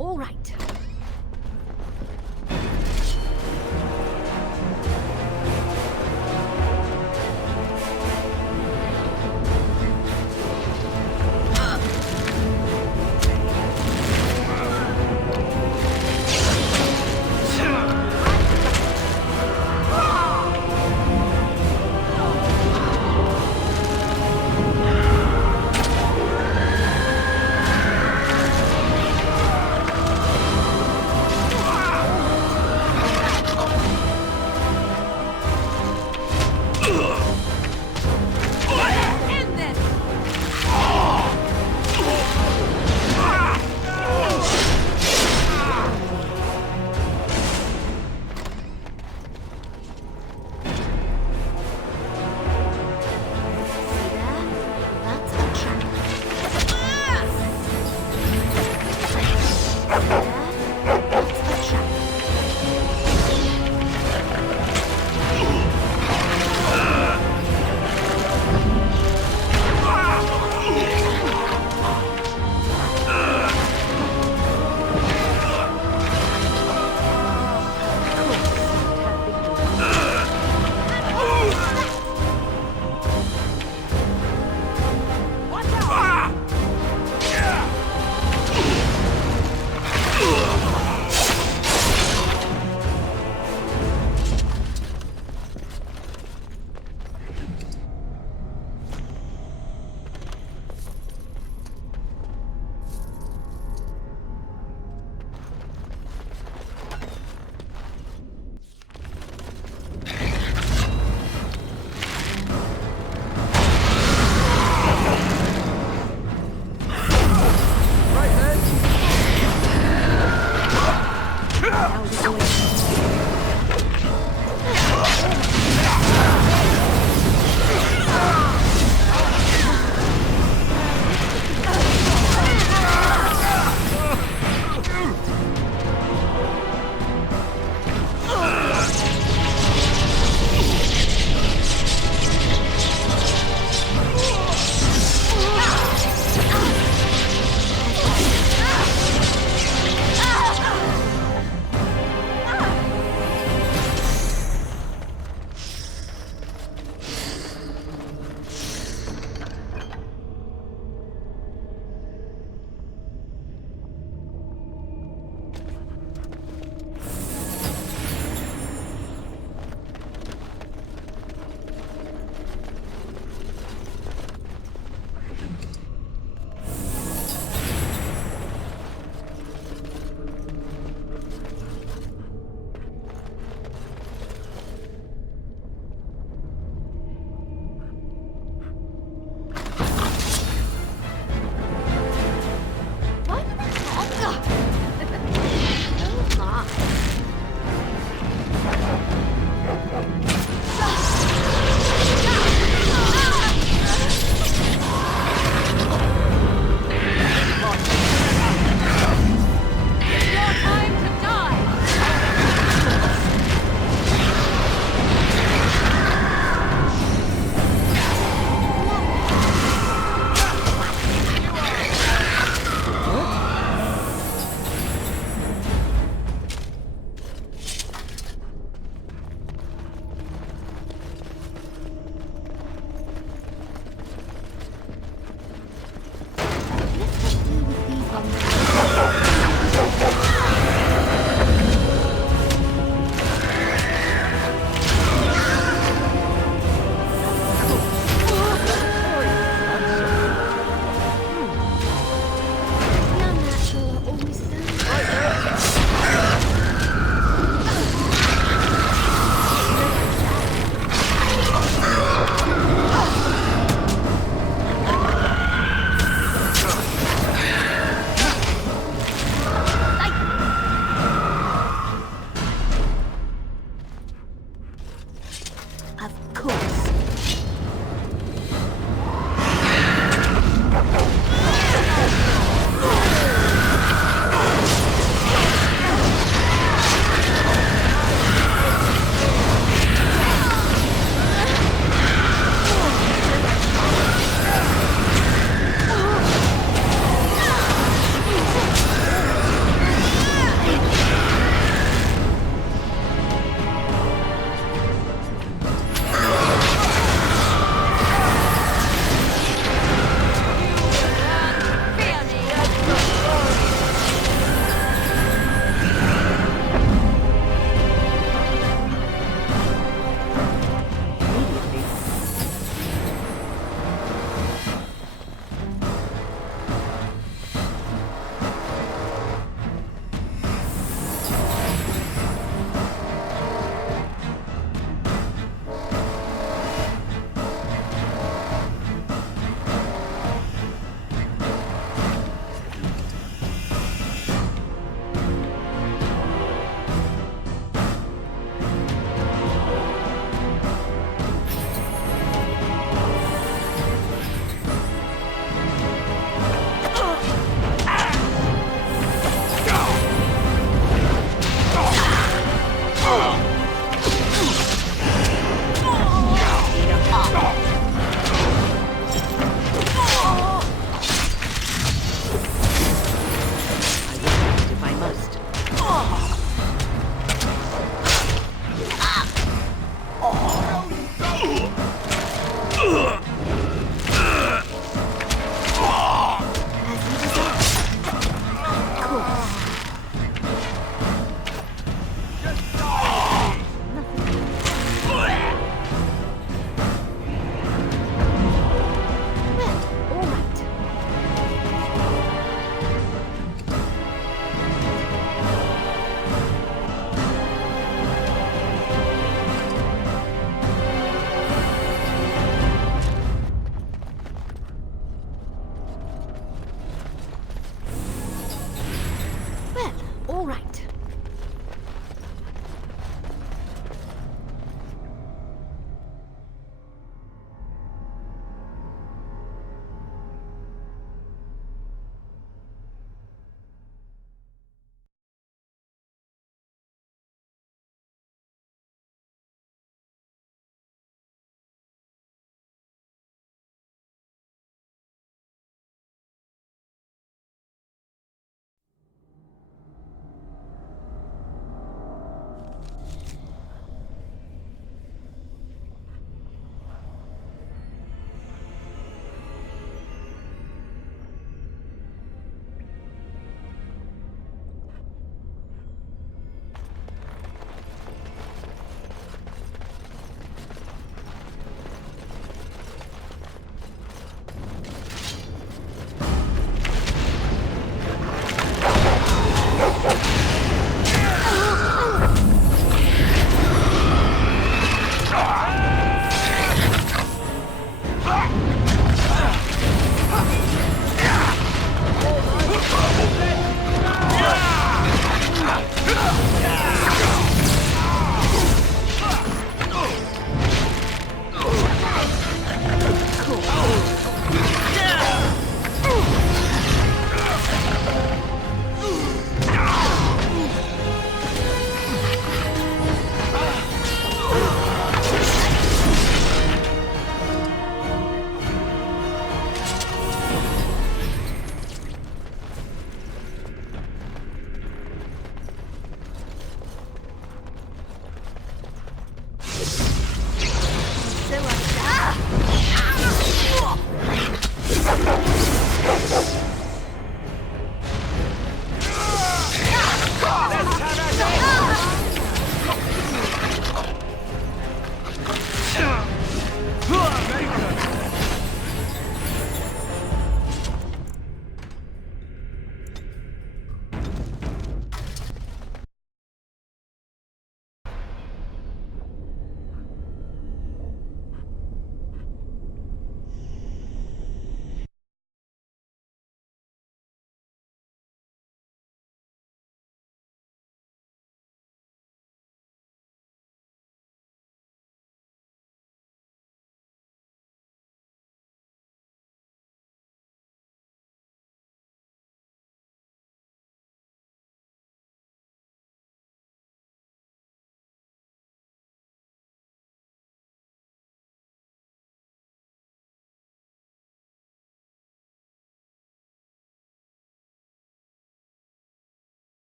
All right.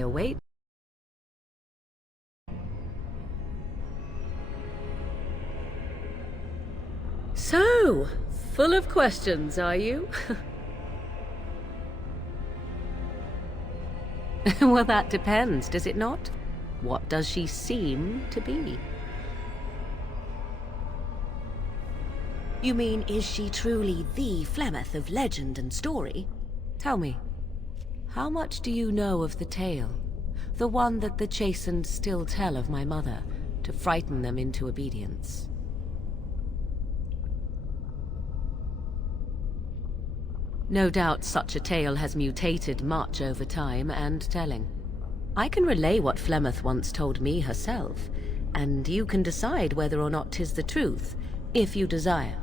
await. So, full of questions, are you? Well, that depends, does it not? What does she seem to be? You mean, is she truly the Flemeth of legend and story? Tell me, how much do you know of the tale? The one that the chastened still tell of my mother, to frighten them into obedience. No doubt such a tale has mutated much over time and telling. I can relay what Flemeth once told me herself, and you can decide whether or not 'tis the truth, if you desire.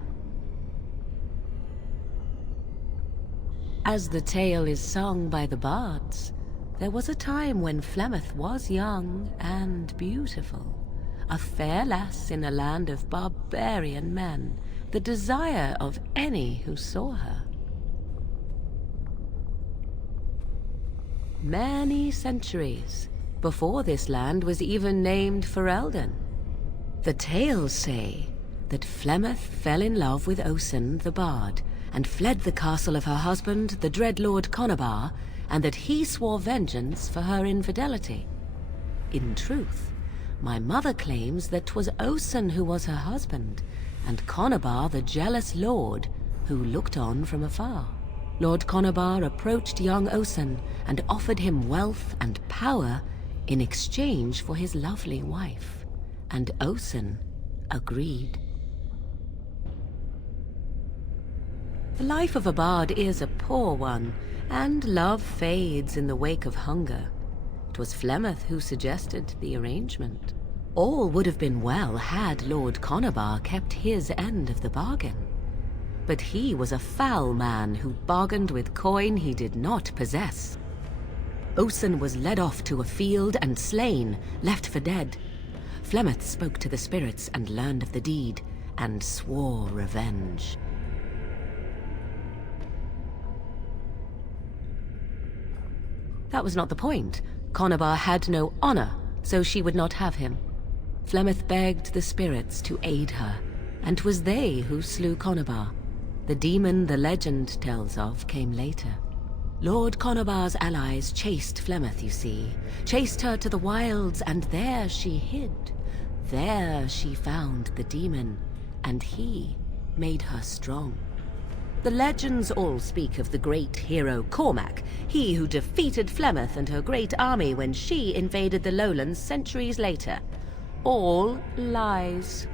As the tale is sung by the bards, there was a time when Flemeth was young and beautiful, a fair lass in a land of barbarian men, the desire of any who saw her. Many centuries before this land was even named Ferelden. The tales say that Flemeth fell in love with Osen the Bard, and fled the castle of her husband, the dread Lord Conabar, and that he swore vengeance for her infidelity. In truth, my mother claims that 'twas Osen who was her husband, and Conabar the jealous lord who looked on from afar. Lord Conabar approached young Osen and offered him wealth and power in exchange for his lovely wife, and Osen agreed. The life of a bard is a poor one, and love fades in the wake of hunger. 'Twas Flemeth who suggested the arrangement. All would have been well had Lord Conabar kept his end of the bargain. But he was a foul man who bargained with coin he did not possess. Osen was led off to a field and slain, left for dead. Flemeth spoke to the spirits and learned of the deed, and swore revenge. That was not the point. Conabar had no honor, so she would not have him. Flemeth begged the spirits to aid her, and 'twas they who slew Conabar. The demon the legend tells of came later. Lord Conabar's allies chased Flemeth, you see, chased her to the wilds, and there she hid. There she found the demon, and he made her strong. The legends all speak of the great hero Cormac, he who defeated Flemeth and her great army when she invaded the lowlands centuries later. All lies.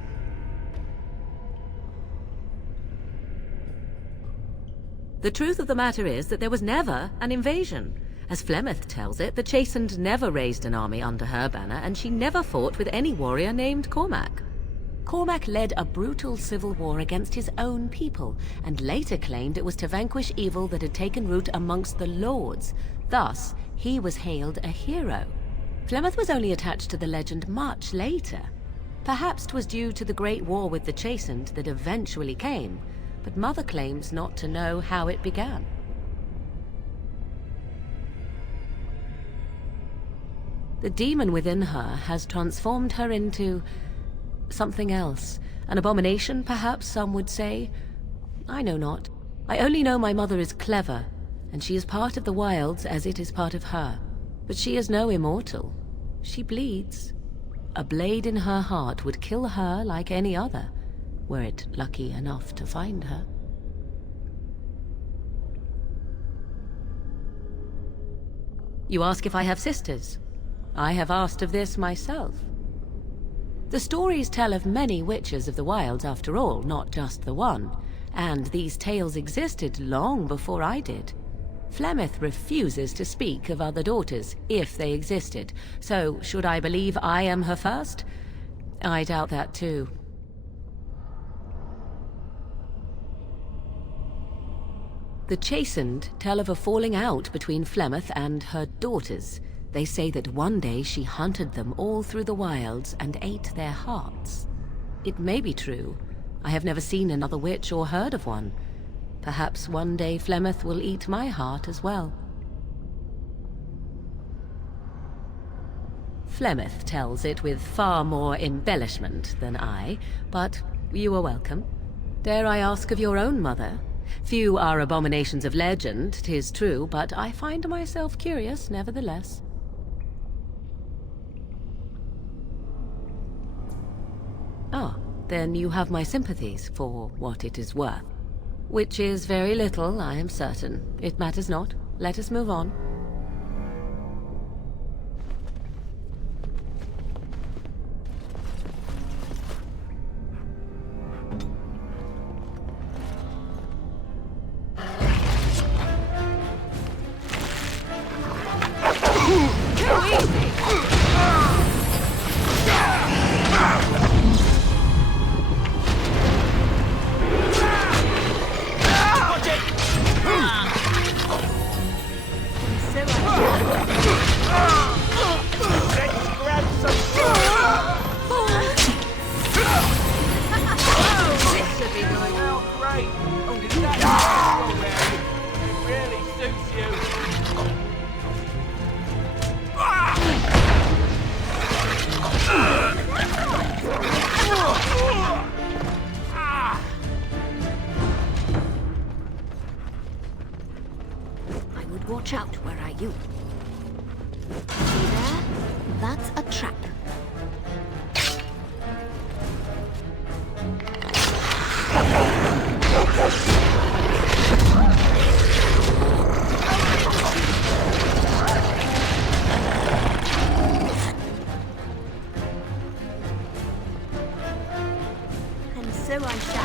The truth of the matter is that there was never an invasion. As Flemeth tells it, the Chastened never raised an army under her banner, and she never fought with any warrior named Cormac. Cormac led a brutal civil war against his own people, and later claimed it was to vanquish evil that had taken root amongst the lords. Thus, he was hailed a hero. Flemeth was only attached to the legend much later. Perhaps 'twas due to the great war with the Chastened that eventually came, but Mother claims not to know how it began. The demon within her has transformed her into something else. An abomination, perhaps some would say. I know not. I only know my mother is clever, and she is part of the wilds as it is part of her. But she is no immortal. She bleeds. A blade in her heart would kill her like any other, were it lucky enough to find her. You ask if I have sisters. I have asked of this myself. The stories tell of many witches of the wilds after all, not just the one, and these tales existed long before I did. Flemeth refuses to speak of other daughters, if they existed, so should I believe I am her first? I doubt that too. The Chastened tell of a falling out between Flemeth and her daughters. They say that one day she hunted them all through the wilds and ate their hearts. It may be true. I have never seen another witch or heard of one. Perhaps one day Flemeth will eat my heart as well. Flemeth tells it with far more embellishment than I, but you are welcome. Dare I ask of your own mother? Few are abominations of legend, 'tis true, but I find myself curious nevertheless. Ah, then you have my sympathies for what it is worth. Which is very little, I am certain. It matters not. Let us move on. Watch out, where are you? See there? That's a trap. And so I shall.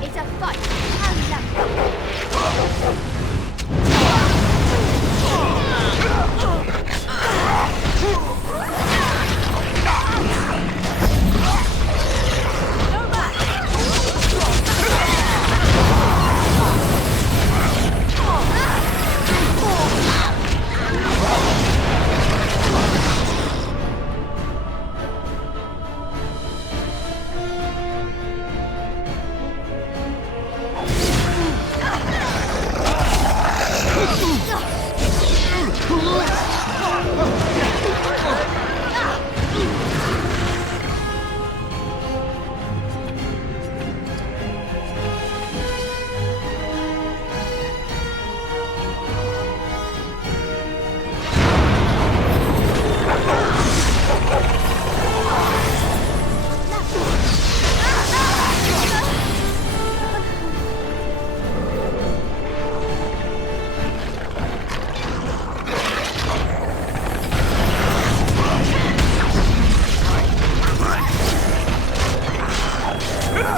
It's a fight. By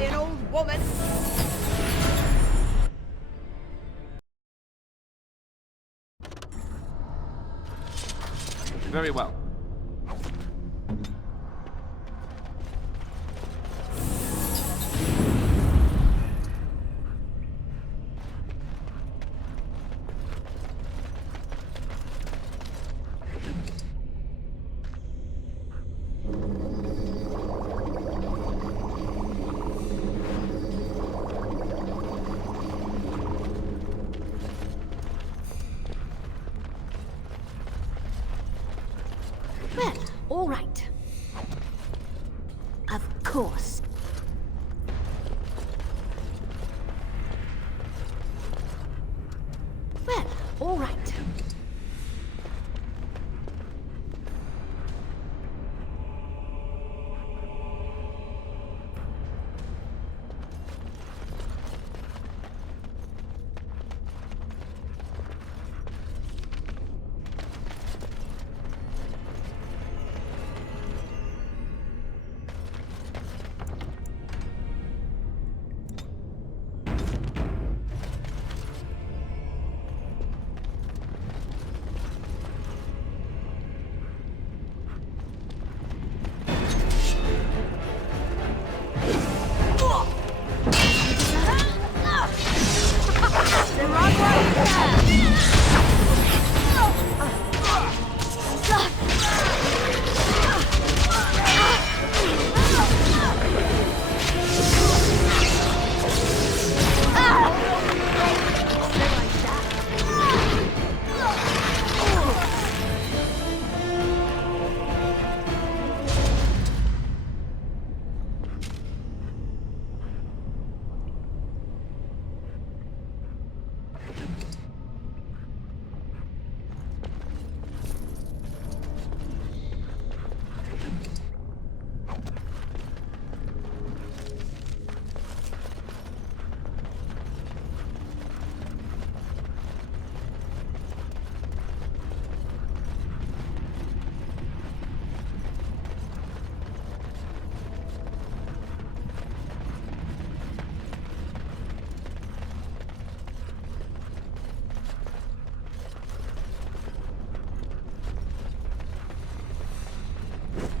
an old woman. Very well. Well, all right. Of course. Well, all right.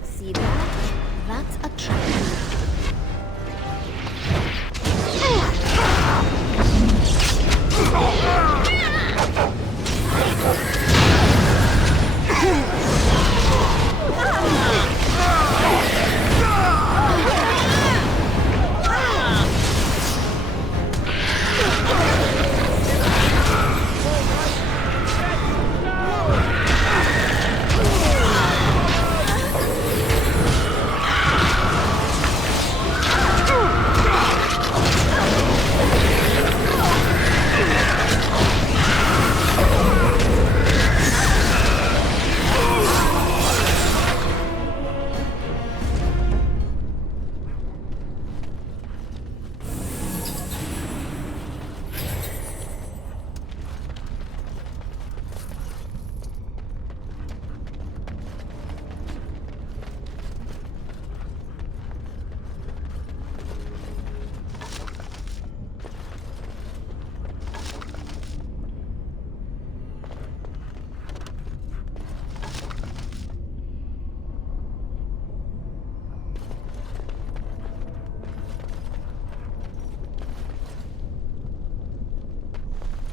See that? That's a trap.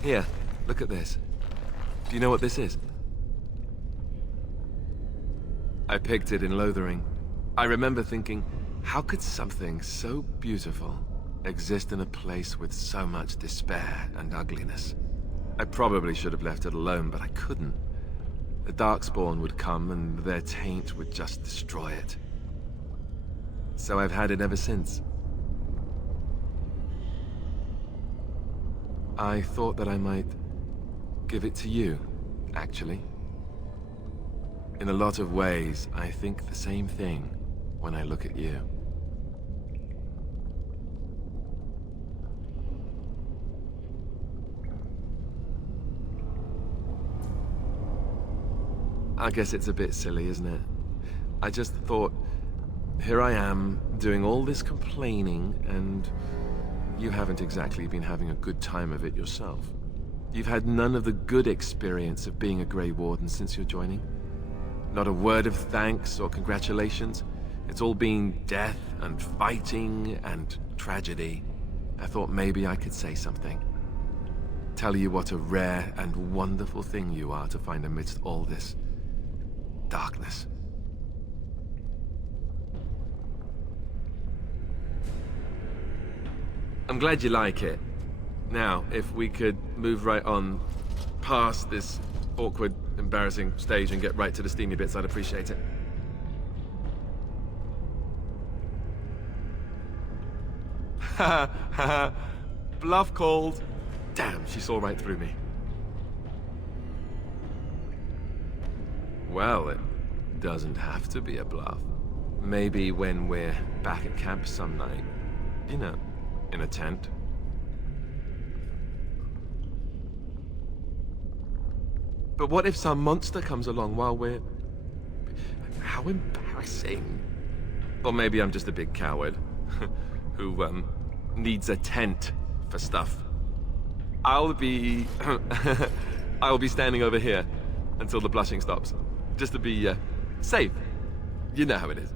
Here, look at this. Do you know what this is? I picked it in Lothering. I remember thinking, how could something so beautiful exist in a place with so much despair and ugliness? I probably should have left it alone, but I couldn't. The Darkspawn would come and their taint would just destroy it. So I've had it ever since. I thought that I might give it to you, actually. In a lot of ways, I think the same thing when I look at you. I guess it's a bit silly, isn't it? I just thought, here I am, doing all this complaining, and you haven't exactly been having a good time of it yourself. You've had none of the good experience of being a Grey Warden since your joining. Not a word of thanks or congratulations. It's all been death and fighting and tragedy. I thought maybe I could say something. Tell you what a rare and wonderful thing you are to find amidst all this darkness. I'm glad you like it. Now, if we could move right on past this awkward, embarrassing stage and get right to the steamy bits, I'd appreciate it. Ha ha. Bluff called. Damn, she saw right through me. Well, it doesn't have to be a bluff. Maybe when we're back at camp some night. You know, in a tent. But what if some monster comes along while we're... How embarrassing. Or maybe I'm just a big coward who, needs a tent for stuff. I'll be standing over here until the blushing stops. Just to be, safe. You know how it is.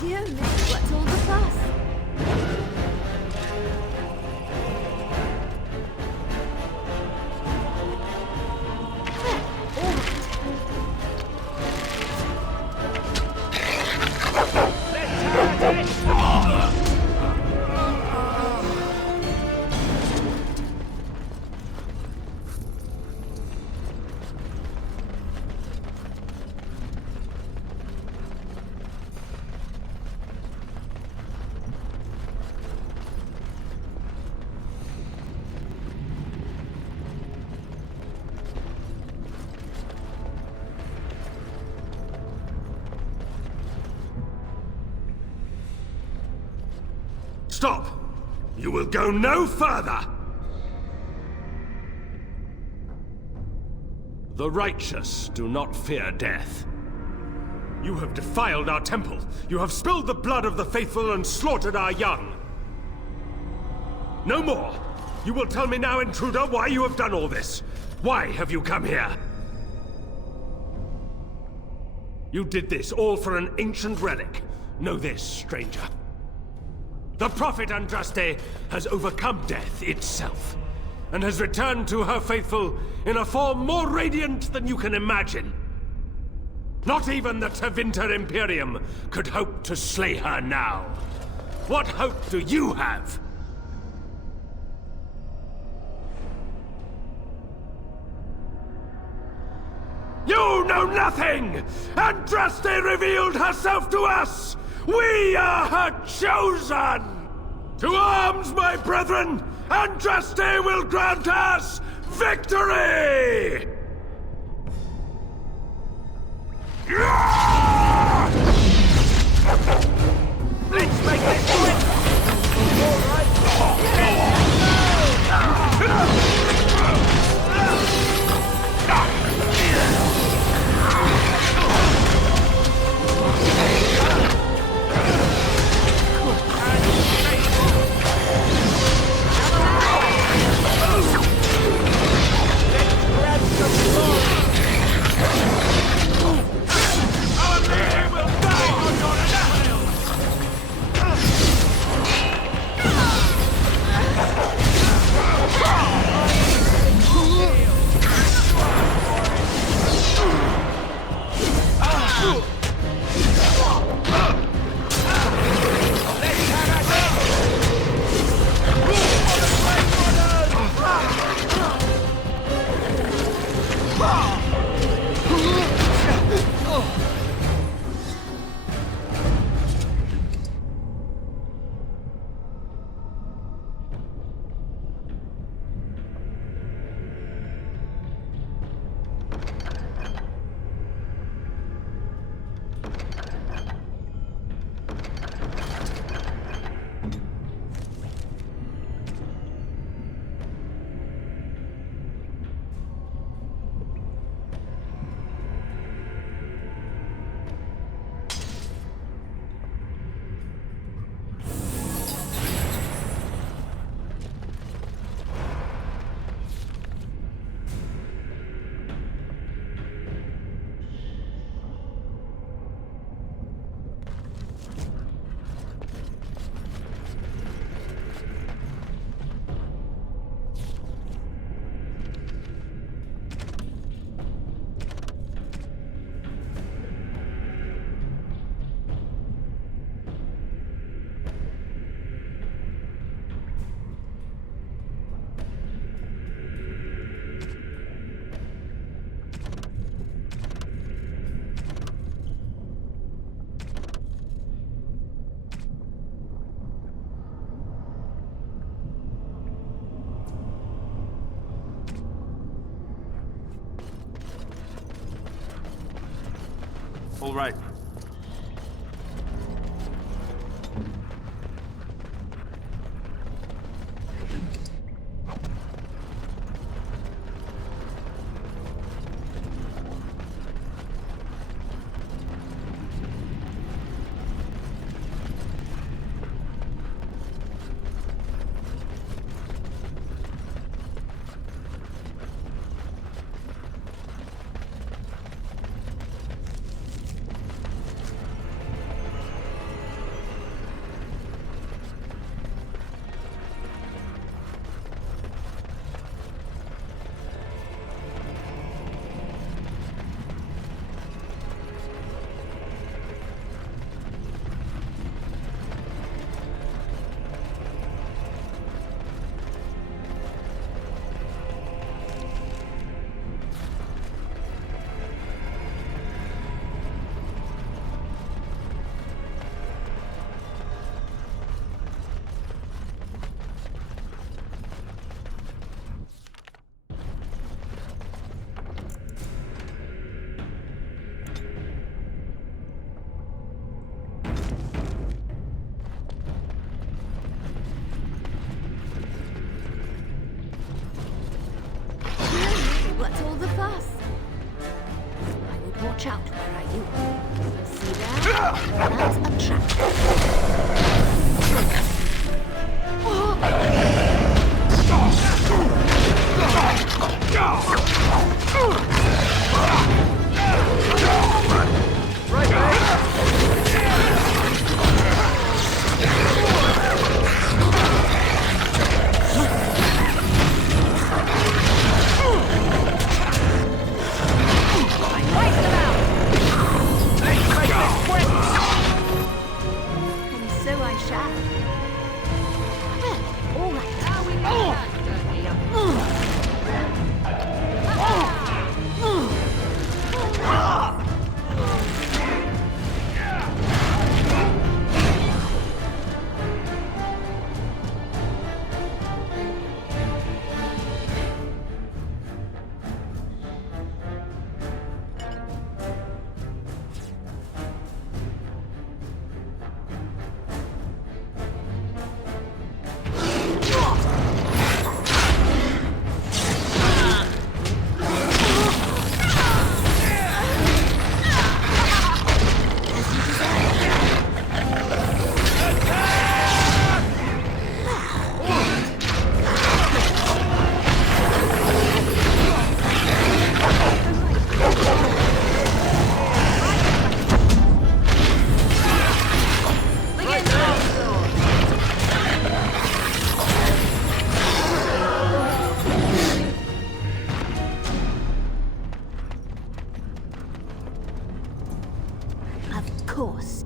Dear me, what's all the fuss? Stop! You will go no further! The righteous do not fear death. You have defiled our temple. You have spilled the blood of the faithful and slaughtered our young. No more! You will tell me now, intruder, why you have done all this. Why have you come here? You did this all for an ancient relic. Know this, stranger. The prophet Andraste has overcome death itself, and has returned to her faithful in a form more radiant than you can imagine. Not even the Tevinter Imperium could hope to slay her now. What hope do you have? You know nothing! Andraste revealed herself to us! We are her chosen! To arms, my brethren! Andraste will grant us victory! Let's make this quick! Grab some All right. What's all the fuss? I would watch out where I you. See there? That's a trap. Of course.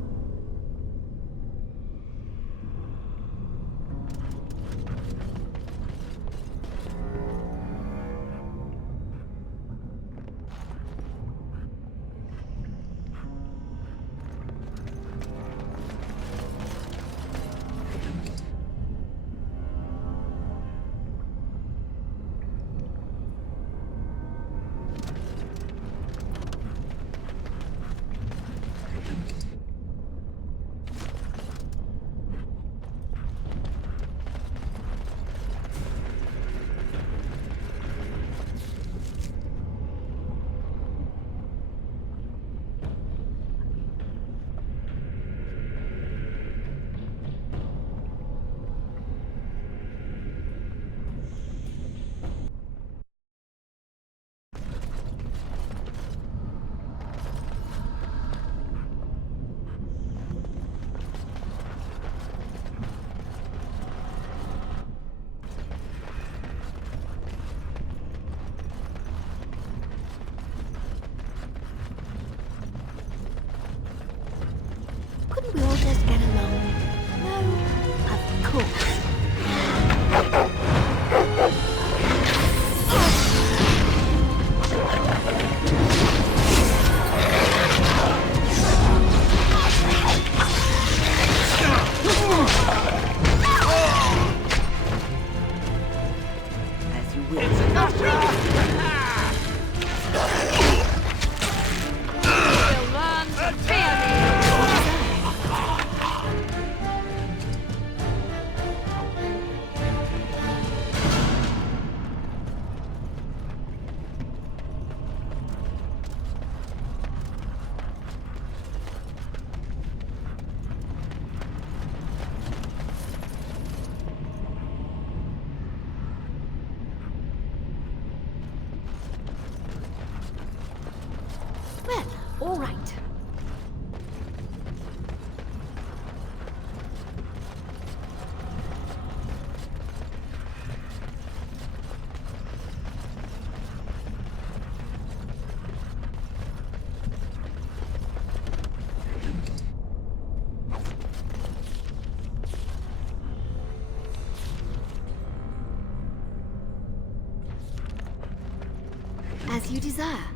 you desire.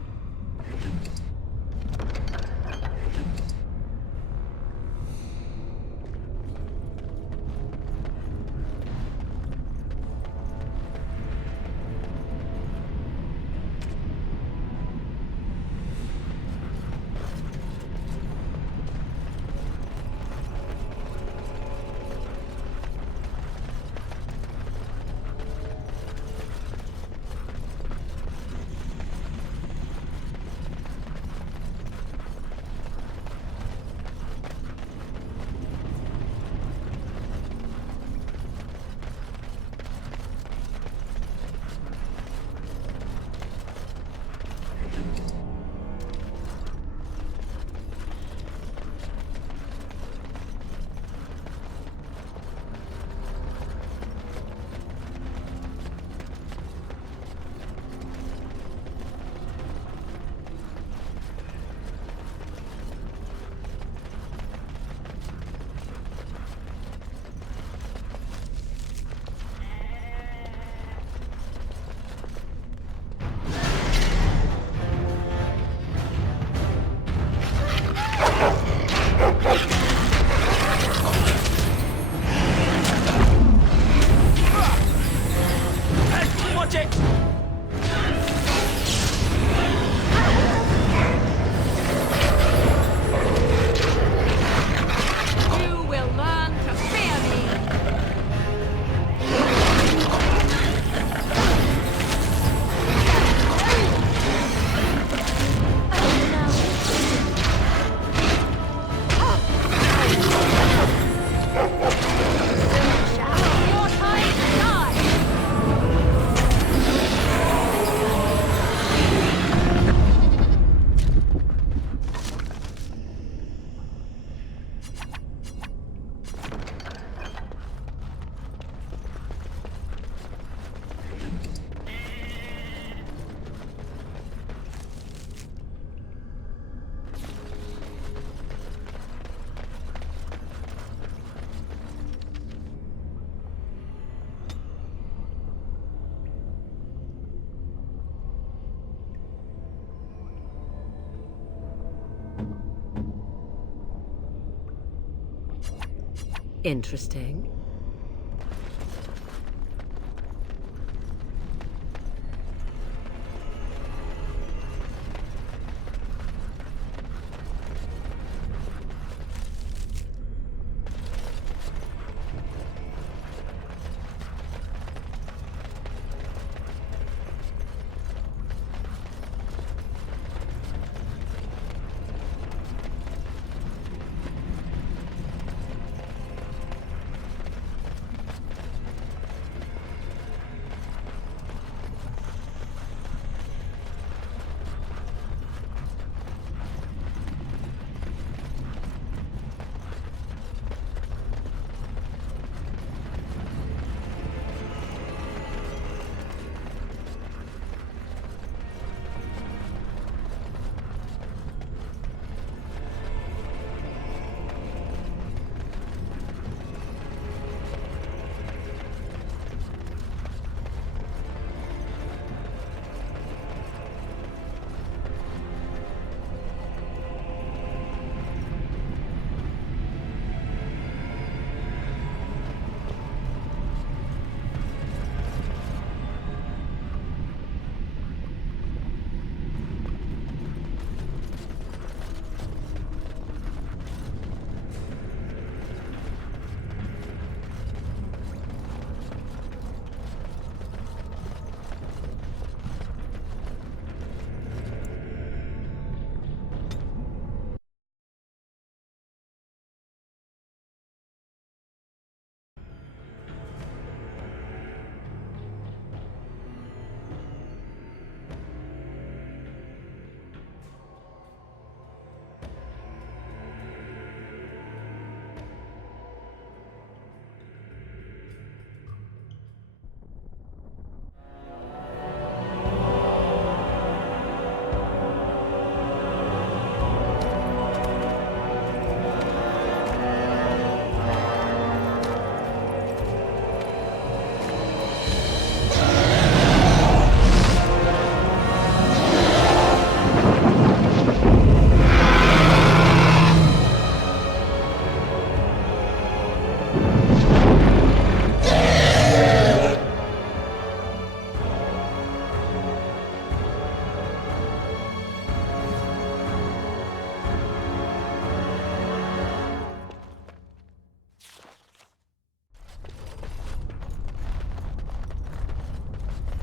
Interesting.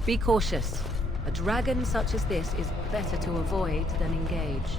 Be cautious. A dragon such as this is better to avoid than engage.